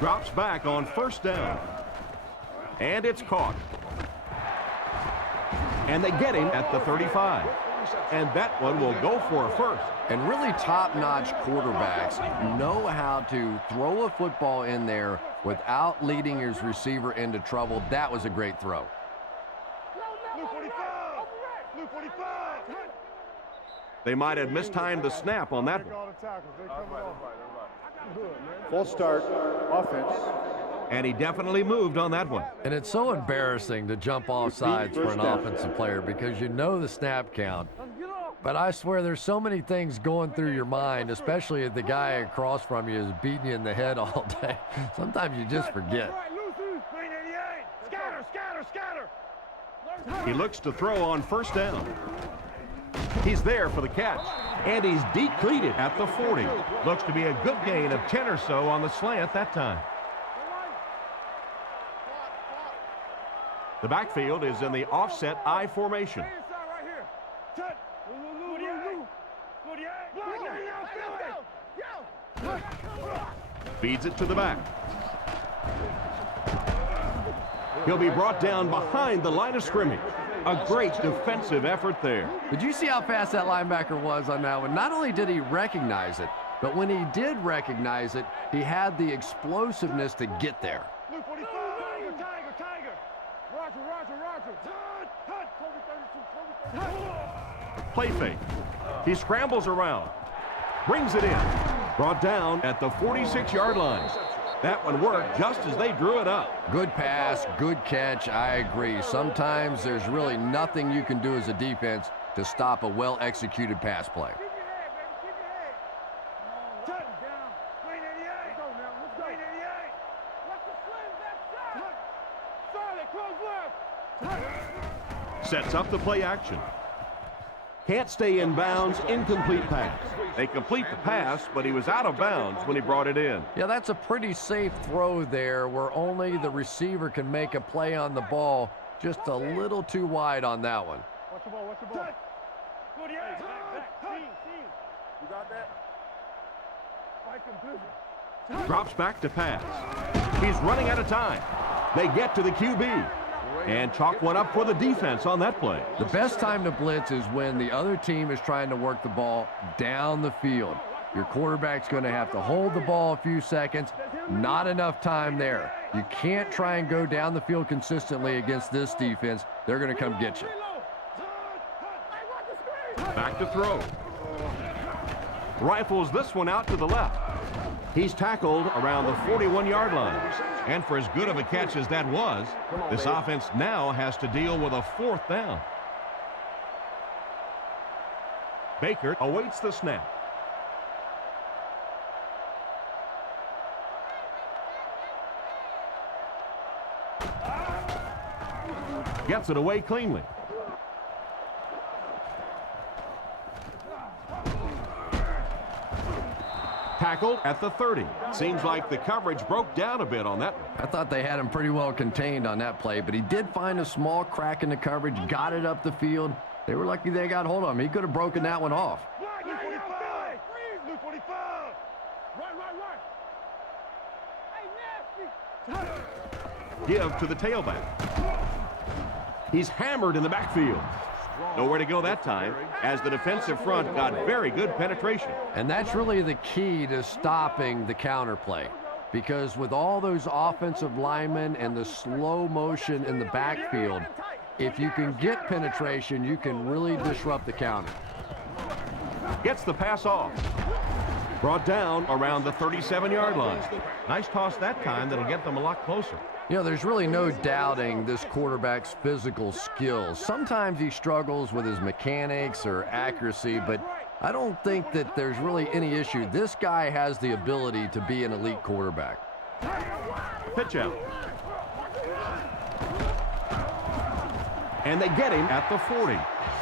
Drops back on 1st down. And it's caught. And they get him at the 35. And that one will go for a first. And really top-notch quarterbacks know how to throw a football in there without leading his receiver into trouble. That was a great throw. They might have mistimed the snap on that one. False start, offense. And he definitely moved on that one. And it's so embarrassing to jump off sides for an offensive player because you know the snap count. But I swear there's so many things going through your mind, especially if the guy across from you is beating you in the head all day. Sometimes you just forget. He looks to throw on 1st down. He's there for the catch. And he's depleted at the 40. Looks to be a good gain of 10 or so on the slant that time. The backfield is in the offset I formation. Feeds it to the back. He'll be brought down behind the line of scrimmage. A great defensive effort there. Did you see how fast that linebacker was on that one? Not only did he recognize it, but when he did recognize it, he had the explosiveness to get there. Play fake. He scrambles around. Brings it in. Brought down at the 46-yard line. That one worked just as they drew it up. Good pass, good catch, I agree. Sometimes there's really nothing you can do as a defense to stop a well-executed pass play. Sets up the play action. Can't stay in bounds, incomplete pass. They complete the pass, but he was out of bounds when he brought it in. Yeah, that's a pretty safe throw there where only the receiver can make a play on the ball. Just a little too wide on that one. Watch the ball, watch the ball. You got that? Drops back to pass. He's running out of time. They get to the QB. And chalk one up for the defense on that play. The best time to blitz is when the other team is trying to work the ball down the field. Your quarterback's going to have to hold the ball a few seconds. Not enough time there. You can't try and go down the field consistently against this defense. They're going to come get you. Back to throw. Rifles this one out to the left. He's tackled around the 41-yard line. And for as good of a catch as that was, this offense now has to deal with a 4th down. Baker awaits the snap. Gets it away cleanly. Tackled at the 30. Seems like the coverage broke down a bit on that one. I thought they had him pretty well contained on that play, but he did find a small crack in the coverage, got it up the field. They were lucky they got hold of him. He could have broken that one off. Give to the tailback. He's hammered in the backfield. Nowhere to go that time, as the defensive front got very good penetration. And that's really the key to stopping the counter play. Because with all those offensive linemen and the slow motion in the backfield, if you can get penetration, you can really disrupt the counter. Gets the pass off. Brought down around the 37-yard line. Nice toss that time that'll get them a lot closer. You know, there's really no doubting this quarterback's physical skills. Sometimes he struggles with his mechanics or accuracy, but I don't think that there's really any issue. This guy has the ability to be an elite quarterback. Pitch out. And they get him at the 40.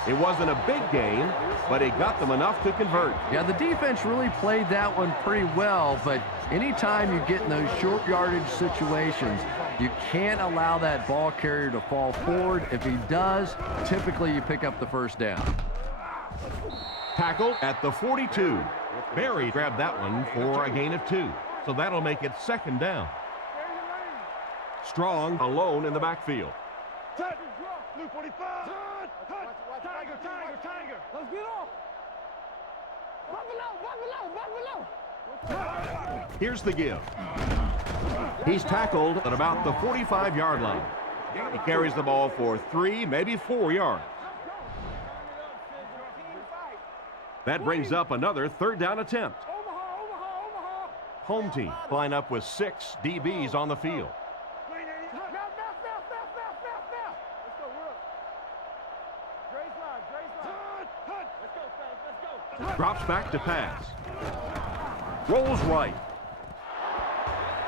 It wasn't a big gain, but it got them enough to convert. Yeah, the defense really played that one pretty well, but anytime you get in those short yardage situations, you can't allow that ball carrier to fall forward. If he does, typically you pick up the first down. Tackle at the 42. Barry grabbed that one for a gain of 2. So that'll make it 2nd down. Strong alone in the backfield. Blue 45. Tiger, tiger, tiger. Let's get off. Buffalo. Here's the give. He's tackled at about the 45-yard line. He carries the ball for 3, maybe 4 yards. That brings up another 3rd down attempt. Home team line up with 6 DBs on the field. Drops back to pass. Rolls right.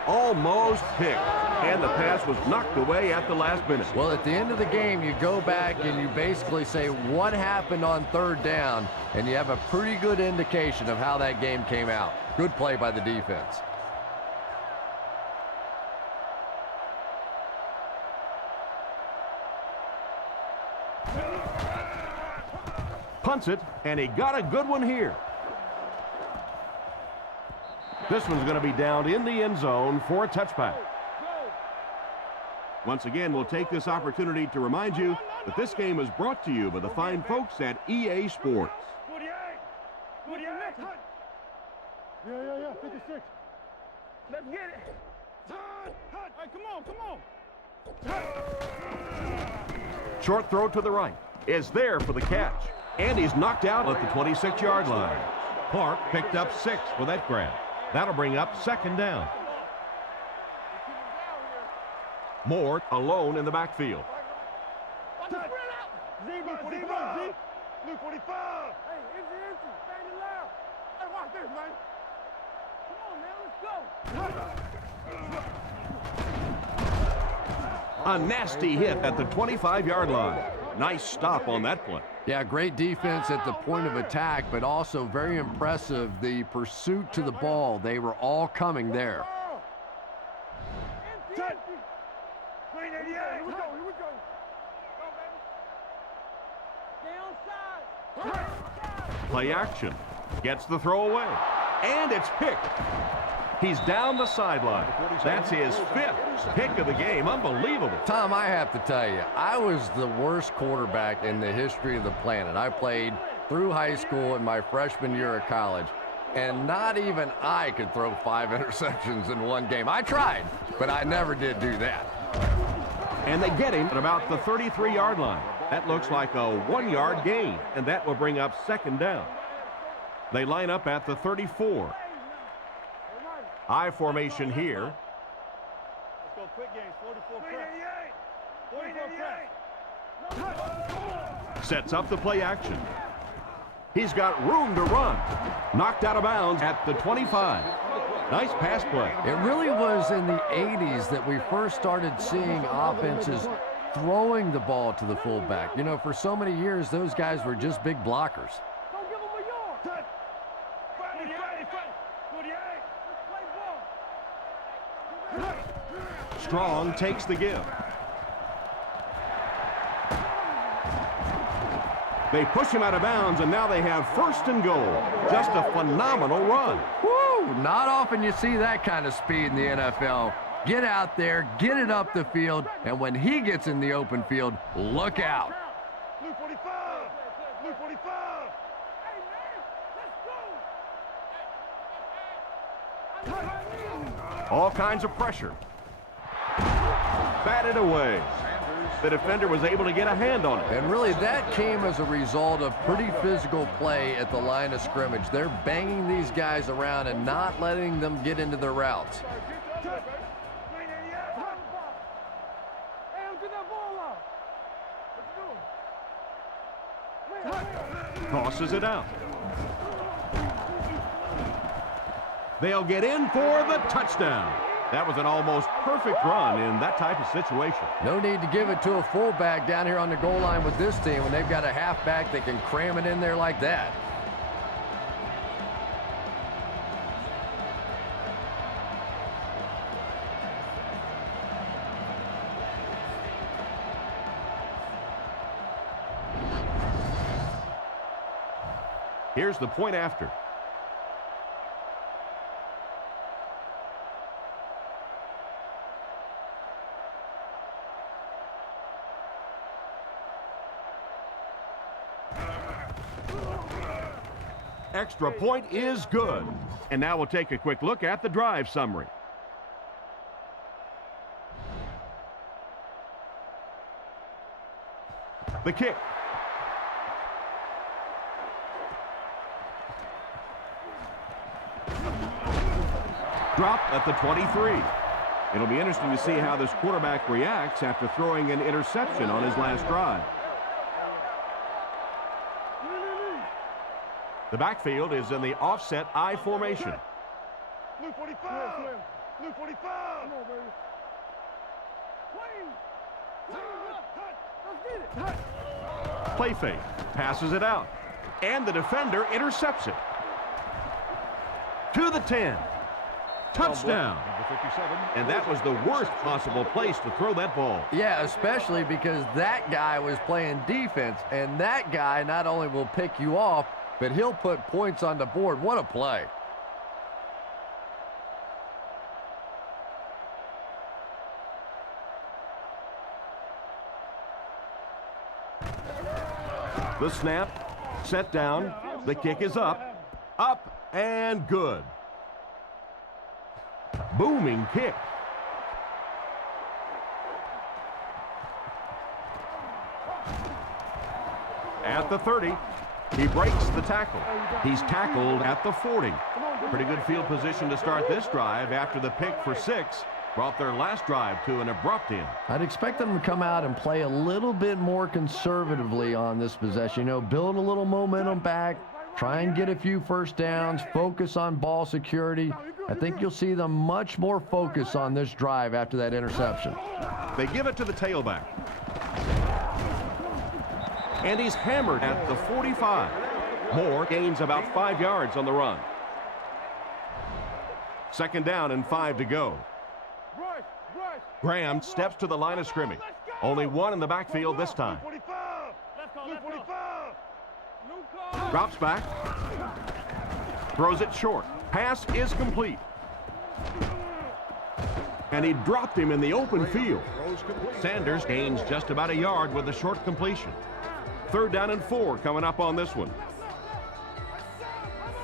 Almost picked. And the pass was knocked away at the last minute. Well, at the end of the game, you go back and you basically say what happened on 3rd down, and you have a pretty good indication of how that game came out. Good play by the defense. Punts it, and he got a good one here. This one's going to be down in the end zone for a touchback. Once again, we'll take this opportunity to remind you that this game is brought to you by the fine folks at EA Sports. 48. Yeah, 56. Let's get it. Hey, come on. Short throw to the right is there for the catch. And he's knocked out at the 26-yard line. Clark picked up 6 for that grab. That'll bring up 2nd down. Moore alone in the backfield. Blue 45. Blue 45. Hey, empty. Standing loud. Hey, watch this, man. Come on, man. Let's go. A nasty hit at the 25-yard line. Nice stop on that play. Yeah, great defense at the point of attack, but also very impressive the pursuit to the ball. They were all coming there. Here we go. Stay onside. Play action. Gets the throw away. And it's picked. He's down the sideline. That's his 5th pick of the game. Unbelievable. Tom, I have to tell you, I was the worst quarterback in the history of the planet. I played through high school and my freshman year of college. And not even I could throw 5 interceptions in one game. I tried, but I never did do that. And they get him at about the 33-yard line. That looks like a 1-yard gain, and that will bring up second down. They line up at the 34. I formation here. Let's go quick games. 44 press. Sets up the play action. He's got room to run. Knocked out of bounds at the 25. Nice pass play. It really was in the 80s that we first started seeing offenses throwing the ball to the fullback. You know, for so many years, those guys were just big blockers. Don't give him a yard. 48. Strong takes the give. They push him out of bounds, and now they have first and goal. Just a phenomenal run. Woo! Not often you see that kind of speed in the NFL. Get out there, get it up the field, and when he gets in the open field, look out. Blue 45. Blue 45. Hey, man, let's go. All kinds of pressure. Batted away. The defender was able to get a hand on it. And really, that came as a result of pretty physical play at the line of scrimmage. They're banging these guys around and not letting them get into their routes. Tosses it out. They'll get in for the touchdown. That was an almost perfect run in that type of situation. No need to give it to a fullback down here on the goal line with this team when they've got a halfback that can cram it in there like that. Here's the point after. Extra point is good. And now we'll take a quick look at the drive summary. The kick. Dropped at the 23. It'll be interesting to see how this quarterback reacts after throwing an interception on his last drive. The backfield is in the offset I formation. Blue 45. Blue 45. Come on, baby. Let's get it. Play fake. Passes it out. And the defender intercepts it. To the 10. Touchdown. And that was the worst possible place to throw that ball. Yeah, especially because that guy was playing defense, and that guy not only will pick you off, but he'll put points on the board. What a play. The snap, set down, the kick is up, and good. Booming kick. At the 30, he breaks the tackle. He's tackled at the 40. Pretty good field position to start this drive after the pick for 6 brought their last drive to an abrupt end. I'd expect them to come out and play a little bit more conservatively on this possession. You know, build a little momentum back, try and get a few first downs, focus on ball security. I think you'll see them much more focused on this drive after that interception. They give it to the tailback. And he's hammered at the 45. Moore gains about 5 yards on the run. Second down and 5 to go. Graham steps to the line of scrimmage. Only one in the backfield this time. Drops back. Throws it short. Pass is complete. And he dropped him in the open field. Sanders gains just about a yard with a short completion. Third down and 4 coming up on this one.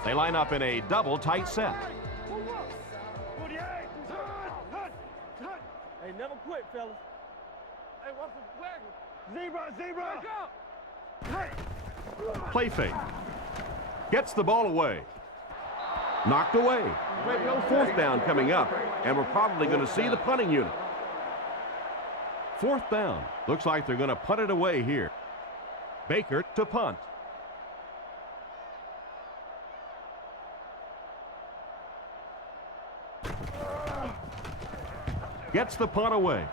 They line up in a double tight set. 48. Hey, never quit, fellas. Hey, what's the wagon? Zebra. Play fake. Gets the ball away. Knocked away. No fourth down coming up, and we're probably going to see the punting unit. Fourth down. Looks like they're going to punt it away here. Baker to punt. Gets the punt away.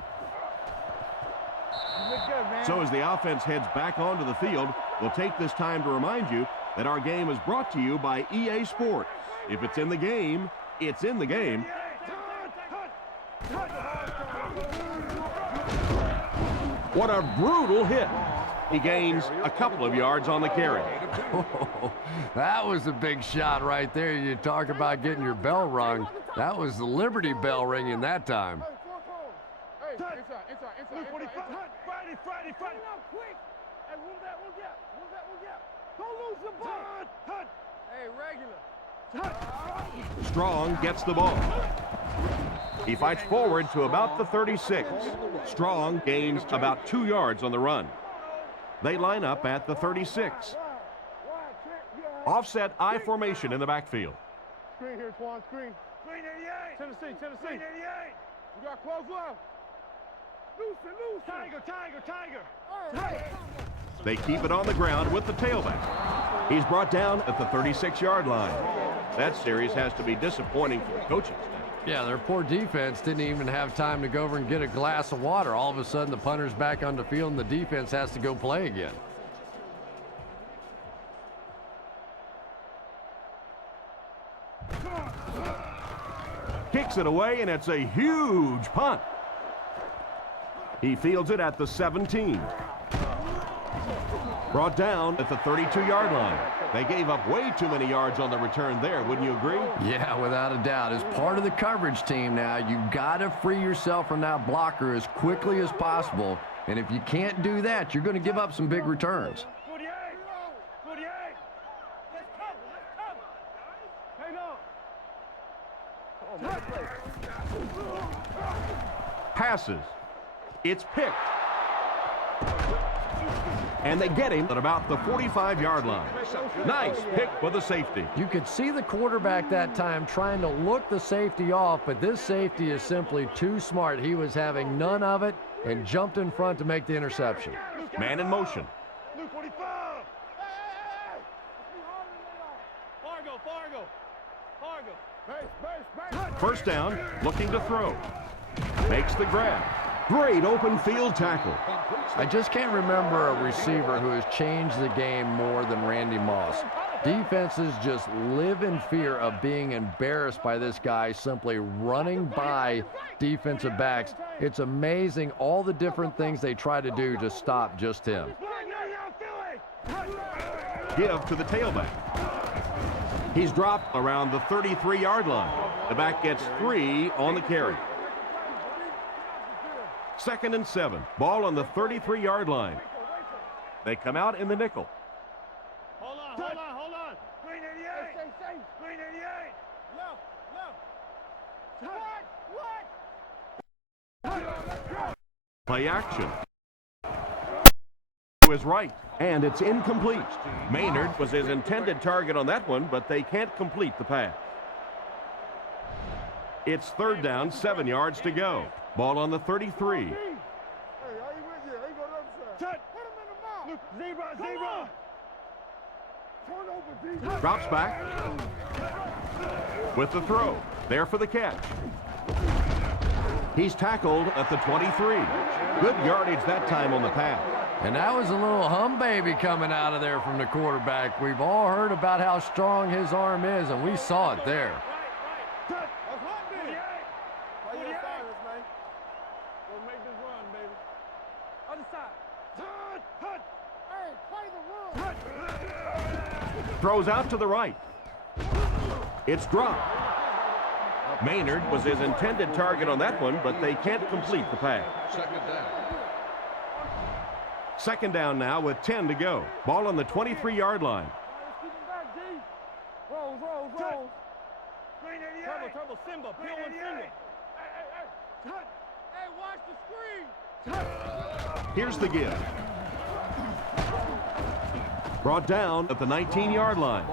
So as the offense heads back onto the field, we'll take this time to remind you that our game is brought to you by EA Sports. If it's in the game, it's in the game. What a brutal hit. He gains a couple of yards on the carry. Oh, that was a big shot right there. You talk about getting your bell rung. That was the Liberty Bell ringing that time. Friday. Quick. Hey, move that. Don't lose the ball. Hey, regular. Strong gets the ball. He fights forward to about the 36. Strong gains about 2 yards on the run. They line up at the 36. Offset I formation in the backfield. Screen here, Twan. Screen 88. Tennessee. Screen 88. We got close left. Loose. Tiger. They keep it on the ground with the tailback. He's brought down at the 36-yard line. That series has to be disappointing for the coaching staff. Yeah, their poor defense didn't even have time to go over and get a glass of water. All of a sudden, the punter's back on the field, and the defense has to go play again. Kicks it away, and it's a huge punt. He fields it at the 17. Brought down at the 32-yard line. They gave up way too many yards on the return there, wouldn't you agree? Yeah, without a doubt. As part of the coverage team now, you've got to free yourself from that blocker as quickly as possible. And if you can't do that, you're going to give up some big returns. 48. Let's cover. Hang on. Passes. It's picked. And they get him at about the 45-yard line. Nice pick for the safety. You could see the quarterback that time trying to look the safety off, but this safety is simply too smart. He was having none of it and jumped in front to make the interception. Man in motion. Luke 45. Fargo. First down, looking to throw. Makes the grab. Great open field tackle. I just can't remember a receiver who has changed the game more than Randy Moss. Defenses just live in fear of being embarrassed by this guy simply running by defensive backs. It's amazing all the different things they try to do to stop just him. Give to the tailback. He's dropped around the 33-yard line. The back gets 3 on the carry. 2nd and 7. Ball on the 33-yard line. They come out in the nickel. Hold on. Green 88. Green 88. Left. Play action. Is right, and it's incomplete. Maynard was his intended target on that one, but they can't complete the pass. It's 3rd down, 7 yards to go. Ball on the 33. Hey, are you with you? Ain't go left side. Put him in the mouth. Zebra. Turn over, Drops back with the throw. There for the catch. He's tackled at the 23. Good yardage that time on the pass. And that was a little hum baby coming out of there from the quarterback. We've all heard about how strong his arm is, and we saw it there. Throws out to the right. It's dropped. Maynard was his intended target on that one, but they can't complete the pass. 2nd down now with 10 to go. Ball on the 23-yard line. Simba. Peel one Simba. Hey, watch the screen. Here's the give. Brought down at the 19-yard line.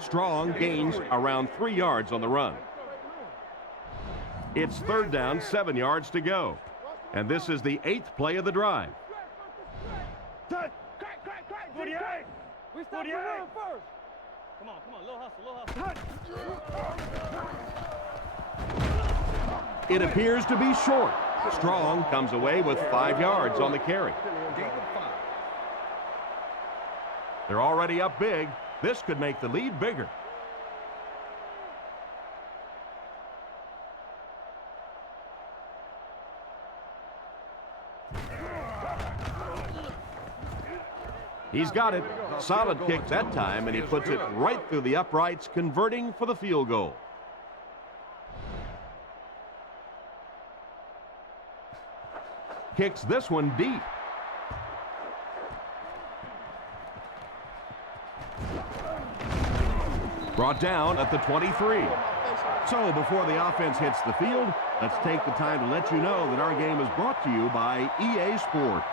Strong gains around 3 yards on the run. It's 3rd down, 7 yards to go. And this is the 8th play of the drive. 48. We stop the run first. Come on, little hustle. It appears to be short. Strong comes away with 5 yards on the carry. They're already up big. This could make the lead bigger. He's got it. Solid kick that time, and he puts it right through the uprights, converting for the field goal. Kicks this one deep. Brought down at the 23. So before the offense hits the field, let's take the time to let you know that our game is brought to you by EA Sports.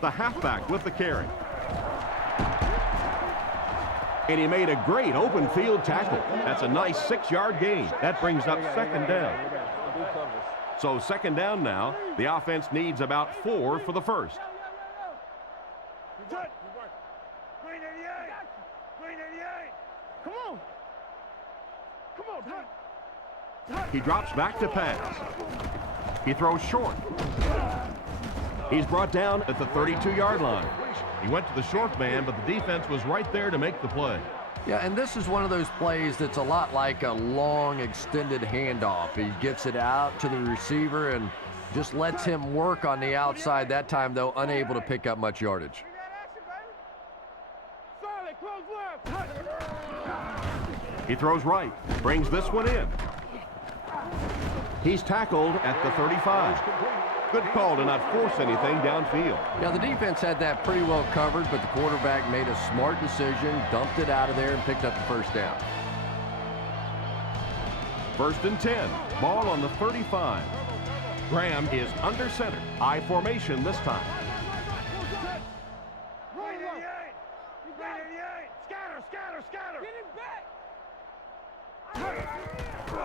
The halfback with the carry. And he made a great open field tackle. That's a nice 6-yard gain. That brings up 2nd down. So 2nd down now. The offense needs about 4 for the first. He drops back to pass. He throws short. He's brought down at the 32-yard line. He went to the short man, but the defense was right there to make the play. Yeah, and this is one of those plays that's a lot like a long, extended handoff. He gets it out to the receiver and just lets him work on the outside. That time, though, unable to pick up much yardage. He throws right, brings this one in. He's tackled at the 35. Good call to not force anything downfield. Yeah, the defense had that pretty well covered, but the quarterback made a smart decision, dumped it out of there, and picked up the first down. 1st and 10. Ball on the 35. Graham is under center. I formation this time.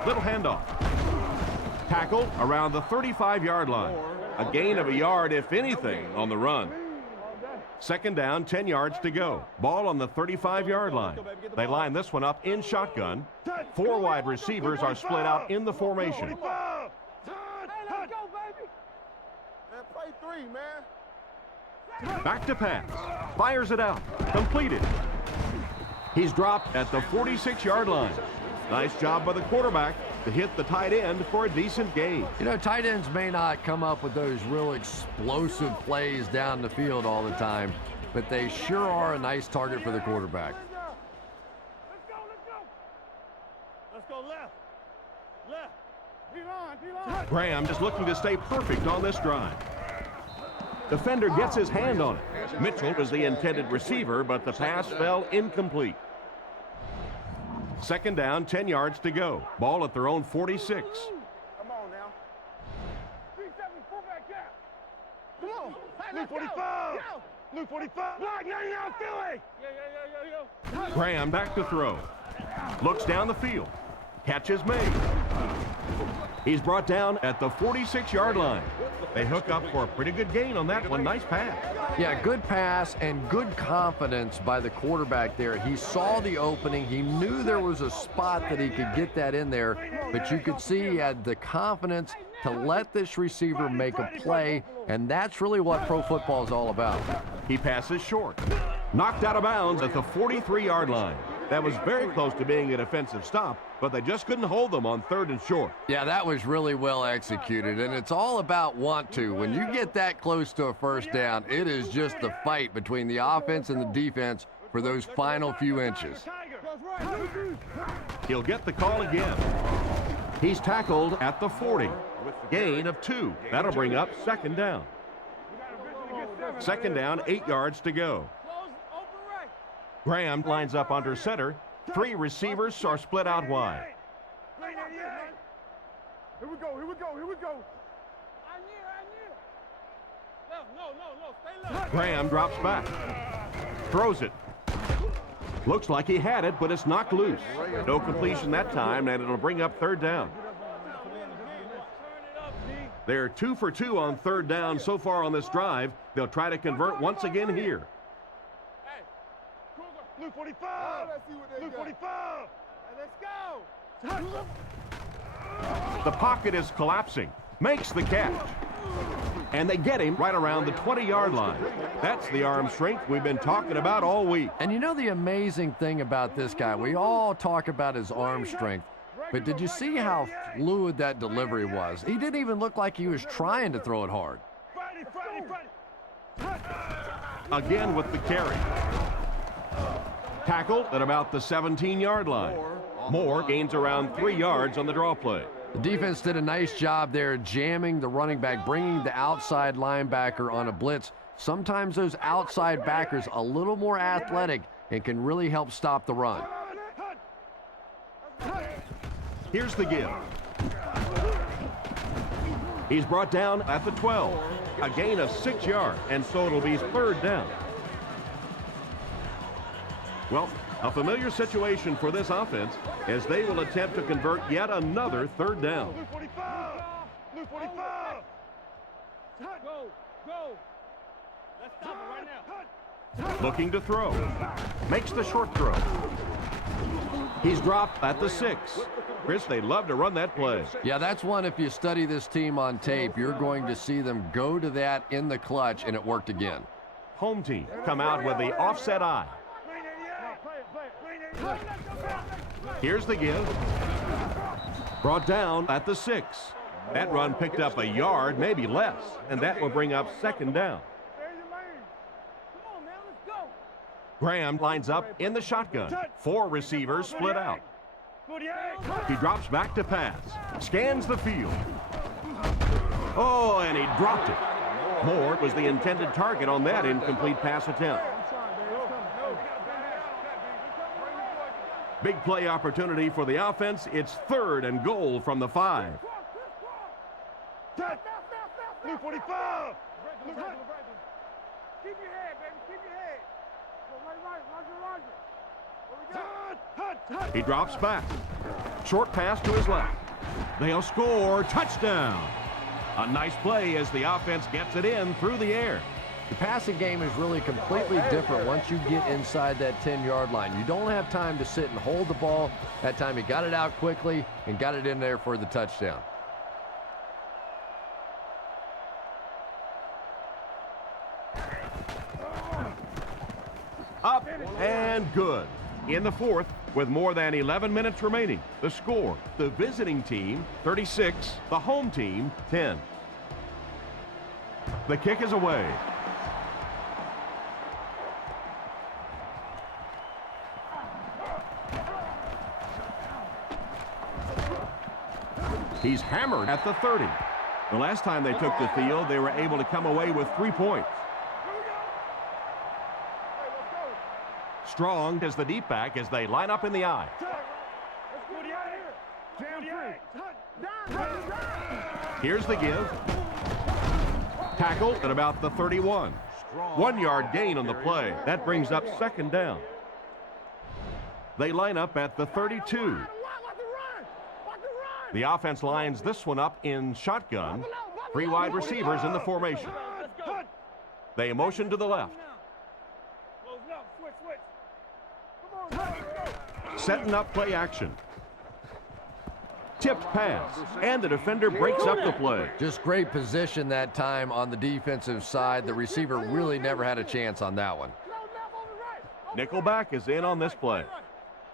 Little handoff. Tackle around the 35-yard line. A gain of a yard, if anything, on the run. 2nd down, 10 yards to go. Ball on the 35-yard line. They line this one up in shotgun. 4 wide receivers are split out in the formation. Back to pass. Fires it out. Completed. He's dropped at the 46-yard line. Nice job by the quarterback to hit the tight end for a decent gain. You know, tight ends may not come up with those real explosive plays down the field all the time, but they sure are a nice target for the quarterback. Let's go left. Graham just looking to stay perfect on this drive. Defender gets his hand on it. Mitchell was the intended receiver, but the pass fell incomplete. 2nd down, 10 yards to go. Ball at their own 46. Come on now. 3-7, fullback gap. Come on. Hey, let's 45. Go. 45. Block, now, Philly. Yeah. Graham back to throw. Looks down the field. Catch is made. He's brought down at the 46-yard line. They hook up for a pretty good gain on that one. Nice pass. Yeah, good pass and good confidence by the quarterback there. He saw the opening. He knew there was a spot that he could get that in there, but you could see he had the confidence to let this receiver make a play, and that's really what pro football is all about. He passes short. Knocked out of bounds at the 43-yard line. That was very close to being a defensive stop, but they just couldn't hold them on 3rd and short. Yeah, that was really well executed, and it's all about want to. When you get that close to a first down, it is just the fight between the offense and the defense for those final few inches. He'll get the call again. He's tackled at the 40. Gain of 2. That'll bring up 2nd down. Second down, 8 yards to go. Graham lines up under center. 3 receivers are split out wide. Here we go, here we go, here we go. No, stay left. Graham drops back. Throws it. Looks like he had it, but it's knocked loose. No completion that time, and it'll bring up third down. They're 2 for 2 on third down so far on this drive. They'll try to convert once again here. Blue 45. Blue 45. Let's go. The pocket is collapsing. Makes the catch. And they get him right around the 20-yard line. That's the arm strength we've been talking about all week. And you know the amazing thing about this guy, we all talk about his arm strength, but did you see how fluid that delivery was? He didn't even look like he was trying to throw it hard. Again with the carry. Tackled at about the 17-yard line. Moore gains around 3 yards on the draw play. The defense did a nice job there jamming the running back, bringing the outside linebacker on a blitz. Sometimes those outside backers a little more athletic and can really help stop the run. Here's the give. He's brought down at the 12. A gain of 6 yards, and so it'll be third down. Well, a familiar situation for this offense as they will attempt to convert yet another third down. Blue 45. Blue 45. Go. Let's stop it right now. Looking to throw. Makes the short throw. He's dropped at the 6. Chris, they'd love to run that play. Yeah, that's one, if you study this team on tape, you're going to see them go to that in the clutch, and it worked again. Home team come out with the offset eye. Here's the give. Brought down at the 6. That run picked up a yard, maybe less, and that will bring up second down. Graham lines up in the shotgun. 4 receivers split out. He drops back to pass. Scans the field. Oh, and he dropped it. Moore was the intended target on that incomplete pass attempt. Big play opportunity for the offense. It's 3rd and goal from the 5. Blue 45. Keep your head, baby. Keep your head. Roger. He drops back. Short pass to his left. They'll score. Touchdown. A nice play as the offense gets it in through the air. The passing game is really completely different once you get inside that 10-yard line. You don't have time to sit and hold the ball. That time he got it out quickly and got it in there for the touchdown. Up and good. In the 4th, with more than 11 minutes remaining, the score, the visiting team 36, the home team 10. The kick is away. He's hammered at the 30. The last time they took the field, they were able to come away with 3 points. Strong is the deep back as they line up in the eye. Here's the give. Tackle at about the 31. 1 yard gain on the play. That brings up second down. They line up at the 32. The offense lines this one up in shotgun. 3 wide receivers in the formation. They motion to the left. Setting up play action. Tipped pass, and the defender breaks up the play. Just great position that time on the defensive side. The receiver really never had a chance on that one. Nickelback is in on this play.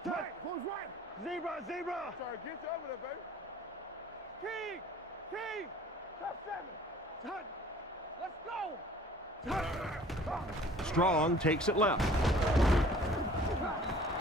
Zebra. Sorry, get over there, baby. Key. Top 7. Let's go. Strong takes it left.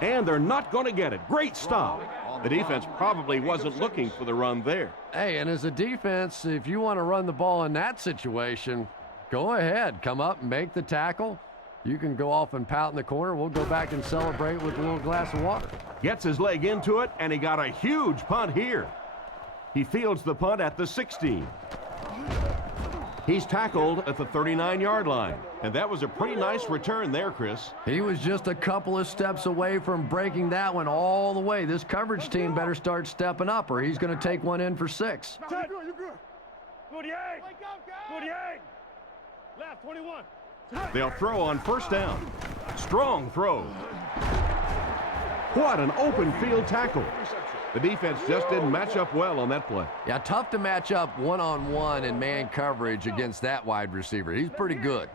And they're not going to get it. Great stop. The defense probably wasn't looking for the run there. Hey, and as a defense, if you want to run the ball in that situation, Go ahead. Come up and make the tackle. You can go off and pout in the corner. We'll go back and celebrate with a little glass of water. Gets his leg into it, and he got a huge punt here. He fields the punt at the 16. He's tackled at the 39-yard line. And that was a pretty nice return there, Chris. He was just a couple of steps away from breaking that one all the way. This coverage team better start stepping up, or he's going to take one in for 6. You're good, you're good. 48. 48. Left, 21. They'll throw on first down. Strong throw. What an open field tackle. The defense just didn't match up well on that play. Yeah, tough to match up one-on-one in man coverage against that wide receiver. He's pretty good.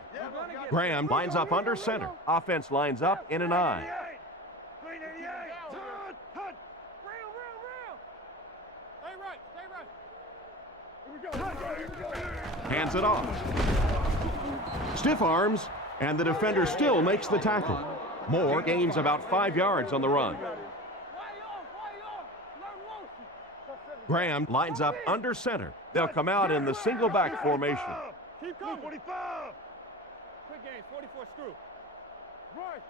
Graham lines up under center. Offense lines up in an I. Hands it off. Stiff arms, and the defender still makes the tackle. Moore gains about 5 yards on the run. Graham lines up under center. They'll come out in the single back formation. Keep coming. 45. Quick game, 44 screw. Rush.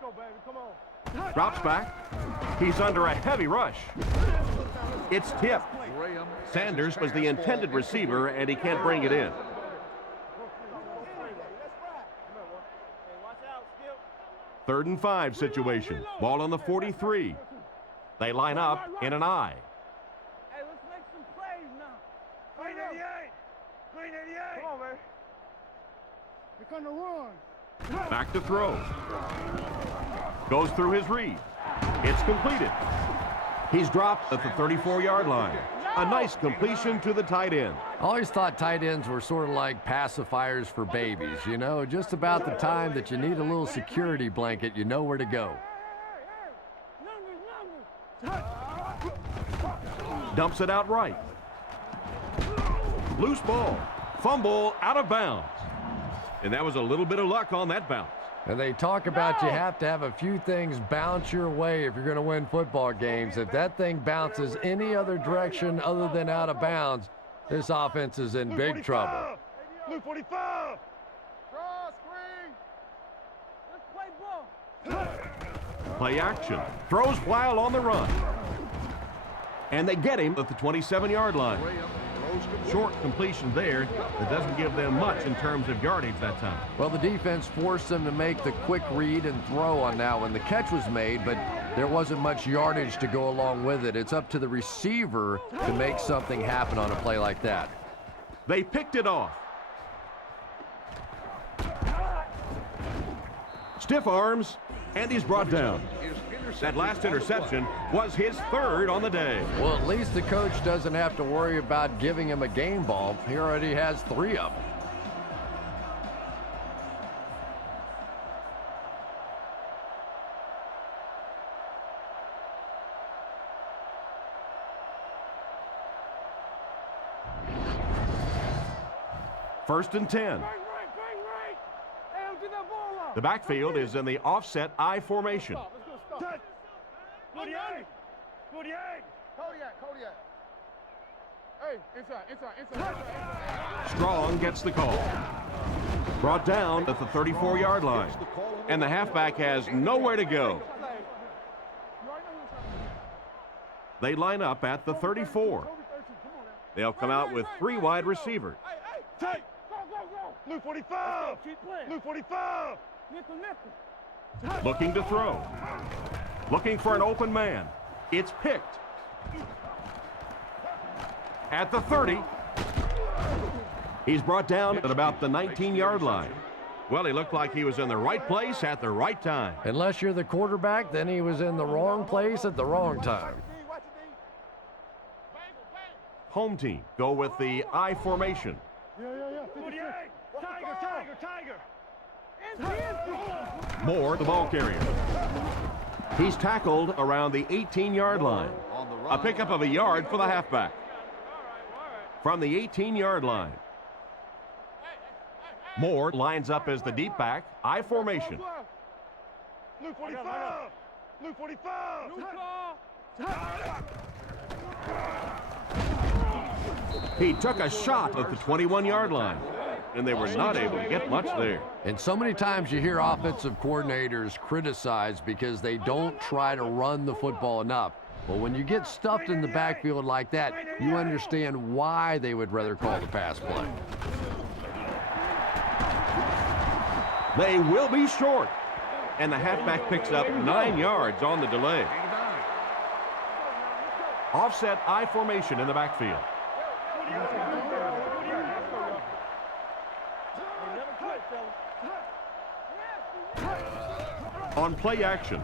Go, baby, come on. Drops back. He's under a heavy rush. It's tipped. Sanders was the intended receiver, and he can't bring it in. Third and 5 situation. Ball on the 43. They line up in an I. Hey, let's make some plays now. 388. 388. Come on, man. They're gonna run. Back to throw. Goes through his read. It's completed. He's dropped at the 34-yard line. A nice completion to the tight end. I always thought tight ends were sort of like pacifiers for babies. You know, just about the time that you need a little security blanket, you know where to go. Dumps it out right. Loose ball. Fumble out of bounds. And that was a little bit of luck on that bounce. And they talk about you have to have a few things bounce your way if you're going to win football games. If that thing bounces any other direction other than out of bounds, this offense is in big trouble. Blue 45. Draw, screen. Let's play ball. Play action. Throws while on the run. And they get him at the 27-yard line. Short completion there. That doesn't give them much in terms of yardage that time. Well, the defense forced them to make the quick read and throw on that one. The catch was made, but there wasn't much yardage to go along with it. It's up to the receiver to make something happen on a play like that. They picked it off. Stiff arms, and he's brought down. That last interception was his 3rd on the day. Well, at least the coach doesn't have to worry about giving him a game ball. He already has 3 of them. First and 10. The backfield is in the offset I formation. 48. 48. Kodiak. Hey, inside. Strong gets the call. Brought down at the 34-yard line. And the halfback has nowhere to go. They line up at the 34. They'll come out with 3 wide receivers. Go. Blue 45. Blue 45. Looking to throw. Looking for an open man. It's picked. At the 30. He's brought down at about the 19-yard line. Well, he looked like he was in the right place at the right time. Unless you're the quarterback, then he was in the wrong place at the wrong time. Home team go with the I formation. Yeah. 48. Tiger. Moore, the ball carrier. He's tackled around the 18-yard line. A pickup of a yard for the halfback. From the 18-yard line. Moore lines up as the deep back, I formation. Blue 45. Blue 45. He took a shot at the 21-yard line, and they were not able to get much there. And so many times you hear offensive coordinators criticized because they don't try to run the football enough. Well, when you get stuffed in the backfield like that, you understand why they would rather call the pass play. They will be short, and the halfback picks up 9 yards on the delay. Offset I formation in the backfield. On play action.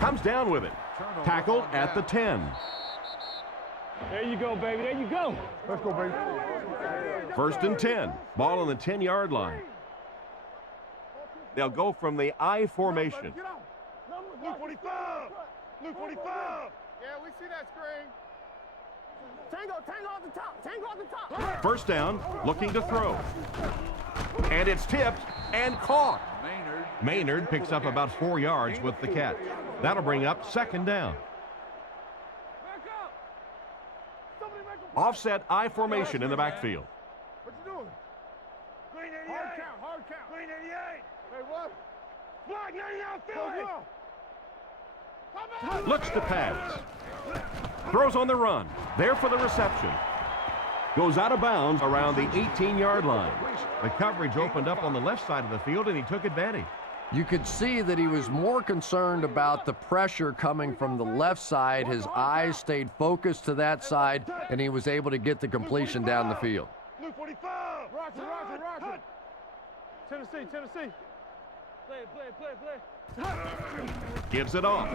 Comes down with it. Tackled at the 10. There you go, baby. There you go. Let's go, baby. 1st and 10. Ball on the 10-yard line. They'll go from the I formation. Luke 45. Luke 45. Yeah, we see that screen. Tango off the top. Tango off the top. 1st down, looking to throw. And it's tipped and caught. Maynard picks up about 4 yards with the catch. That'll bring up 2nd down. Offset I formation in the backfield. What you doing? Green 88. Hard count. Green 88. Hey, what? Block 99 Philly. Looks to pass. Throws on the run. There for the reception. Goes out of bounds around the 18-yard line. The coverage opened up on the left side of the field, and he took advantage. You could see that he was more concerned about the pressure coming from the left side. His eyes stayed focused to that side, and he was able to get the completion down the field. Luke 45. Roger. Tennessee. Play. Gives it off.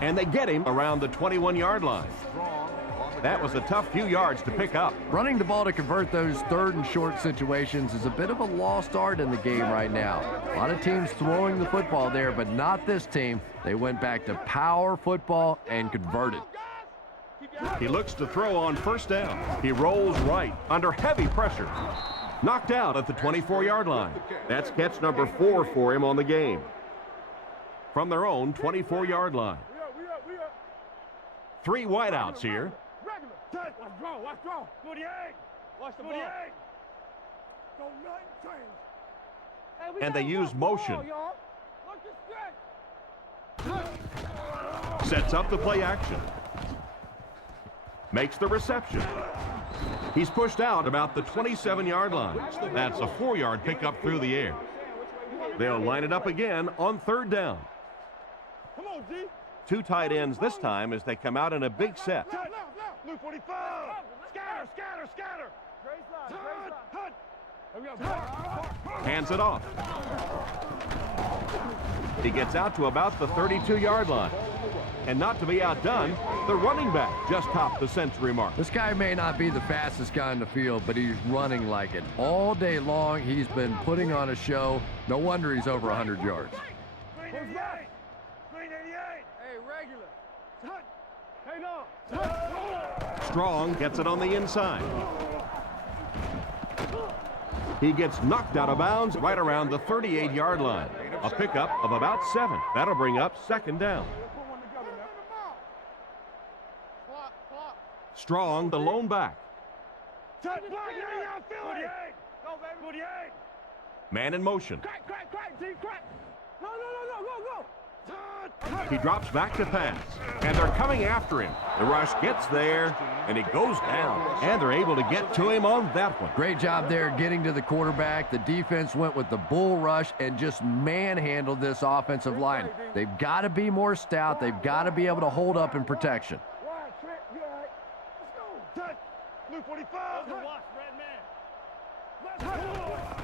And they get him around the 21-yard line. That was a tough few yards to pick up. Running the ball to convert those 3rd and short situations is a bit of a lost art in the game right now. A lot of teams throwing the football there, but not this team. They went back to power football and converted. He looks to throw on 1st down. He rolls right under heavy pressure. Knocked out at the 24-yard line. That's catch number 4 for him on the game. From their own 24-yard line. 3 wideouts here. Watch draw. 48. Watch the 48. Don't nothing change. And they use motion. Sets up the play action. Makes the reception. He's pushed out about the 27-yard line. That's a 4-yard pickup through the air. They'll line it up again on 3rd down. Come on, G. 2 tight ends this time as they come out in a big set. Luke 45. Scatter. Hands it off. He gets out to about the 32-yard line. And not to be outdone, the running back just topped the century mark. This guy may not be the fastest guy in the field, but he's running like it. All day long, he's been putting on a show. No wonder he's over 100 yards. Green 88. Hey, regular. Hang on. Strong gets it on the inside. He gets knocked out of bounds right around the 38-yard line. A pickup of about 7. That'll bring up 2nd down. Strong, the lone back. Man in motion. He drops back to pass, and they're coming after him. The rush gets there, and he goes down, and they're able to get to him on that one. Great job there getting to the quarterback. The defense went with the bull rush and just manhandled this offensive line. They've got to be more stout. They've got to be able to hold up in protection.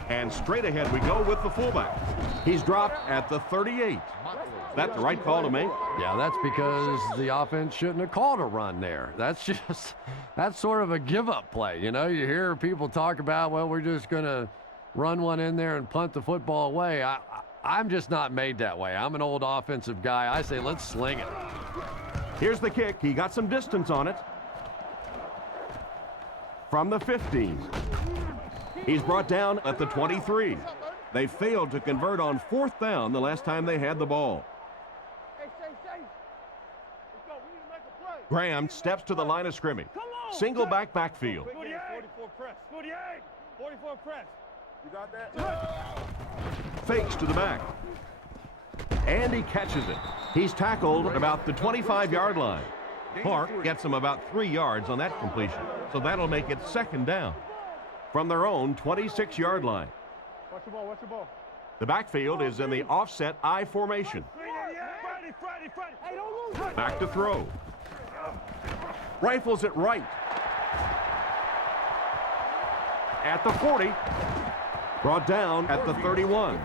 And straight ahead we go with the fullback. He's dropped at the 38. Is that the right call to make? Yeah, that's because the offense shouldn't have called a run there. That's sort of a give-up play. You know, you hear people talk about, well, we're just going to run one in there and punt the football away. I'm just not made that way. I'm an old offensive guy. I say, let's sling it. Here's the kick. He got some distance on it. From the 15. He's brought down at the 23. They failed to convert on 4th down the last time they had the ball. Hey, let's go. We need to make a play. Graham steps to the line of scrimmage. Single backfield. 44 press. 44 press. You got that? Fakes to the back. And he catches it. He's tackled at about the 25-yard line. Clark gets him about 3 yards on that completion, so that'll make it second down from their own 26-yard line. Watch the ball, watch the ball. The backfield is in the offset I formation. Hey, don't lose it. Back to throw. Rifles it right. At the 40. Brought down at the 31.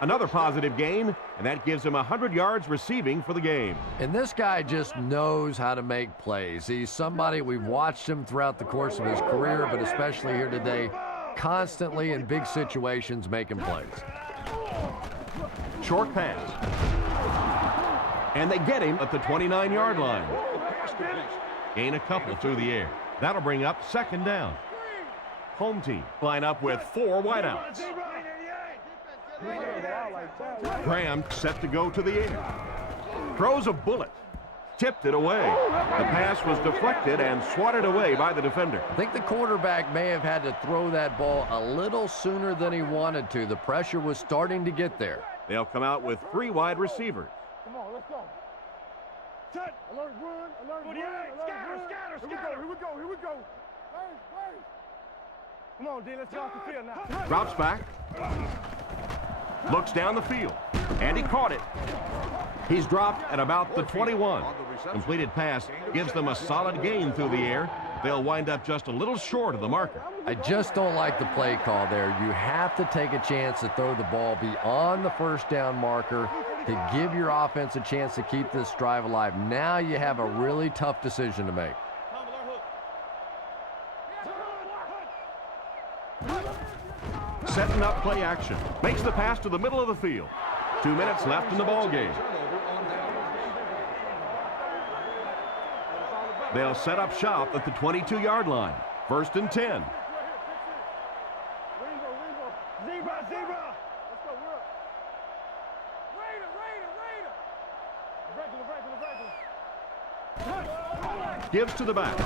Another positive gain, and that gives him 100 yards receiving for the game. And this guy just knows how to make plays. He's somebody, we've watched him throughout the course of his career, but especially here today, constantly in big situations making plays. Short pass. And they get him at the 29-yard line. Gain a couple through the air. That'll bring up second down. Home team line up with 4 wideouts. Graham set to go to the air. Throws a bullet. Tipped it away. The pass was deflected and swatted away by the defender. I think the quarterback may have had to throw that ball a little sooner than he wanted to. The pressure was starting to get there. They'll come out with 3 wide receivers. Come on, let's go. Set. Alert, run. Alert, run. Scatter. Here we go. Hey. Come on, D, let's get off the field now. Drops back. Looks down the field. And he caught it. He's dropped at about the 21. Completed pass gives them a solid gain through the air. They'll wind up just a little short of the marker. I just don't like the play call there. You have to take a chance to throw the ball beyond the first down marker to give your offense a chance to keep this drive alive. Now you have a really tough decision to make. Setting up play action. Makes the pass to the middle of the field. 2 minutes left in the ball game. They'll set up shop at the 22-yard line. 1st and 10. Zebra. Let's go, we're up. Regular. Gives to the back.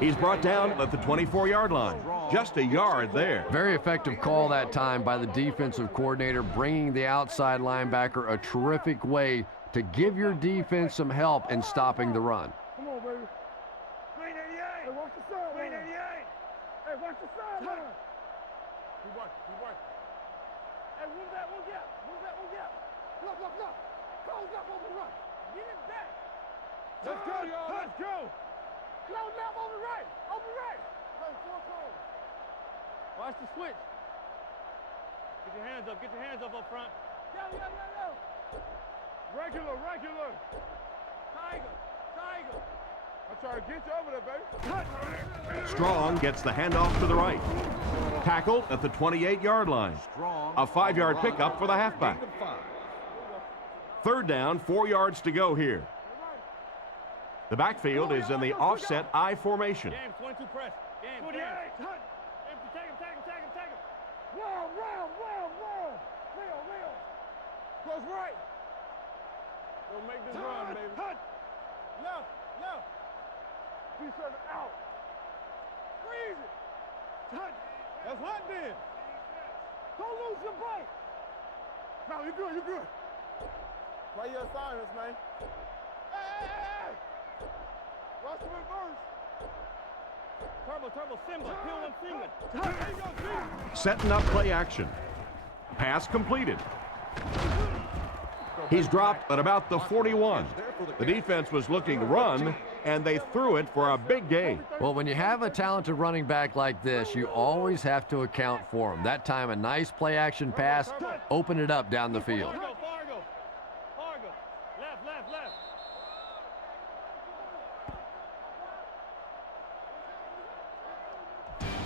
He's brought down at the 24-yard line. Just a yard there. Very effective call that time by the defensive coordinator, bringing the outside linebacker a terrific way to give your defense some help in stopping the run. Come on, baby. 388. Hey, watch the side. 388. Hey, watch the side. He work. Hey, move that one gap. Look. Close up over the right. Get it back. Let's go, y'all. Let's go. Close up over the right. Hey, 4 close. Watch the switch. Get your hands up front. Yo. Regular. Tiger. I'm trying to get you over there, baby. Strong gets the handoff to the right. Tackled at the 28-yard line. A 5-yard pickup for the halfback. 3rd down, 4 yards to go here. The backfield is in the offset I formation. James, 22 press. James. 48. Tag him. Well. Real. Close right. Don't make this run, baby. Left. He's serving out. Freeze it. That's hot then. Don't lose your bike. No, you're good. Play your assignments, man. Hey. Watch the reverse. Turbo, Simba. Kill one Simba. Setting up play action. Pass completed. He's dropped at about the 41. The defense was looking run, and they threw it for a big gain. Well, when you have a talented running back like this, you always have to account for him. That time, a nice play action pass, open it up down the field. Fargo. Left.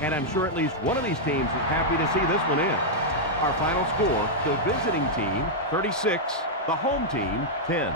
And I'm sure at least one of these teams is happy to see this one in. Our final score, the visiting team 36, the home team 10.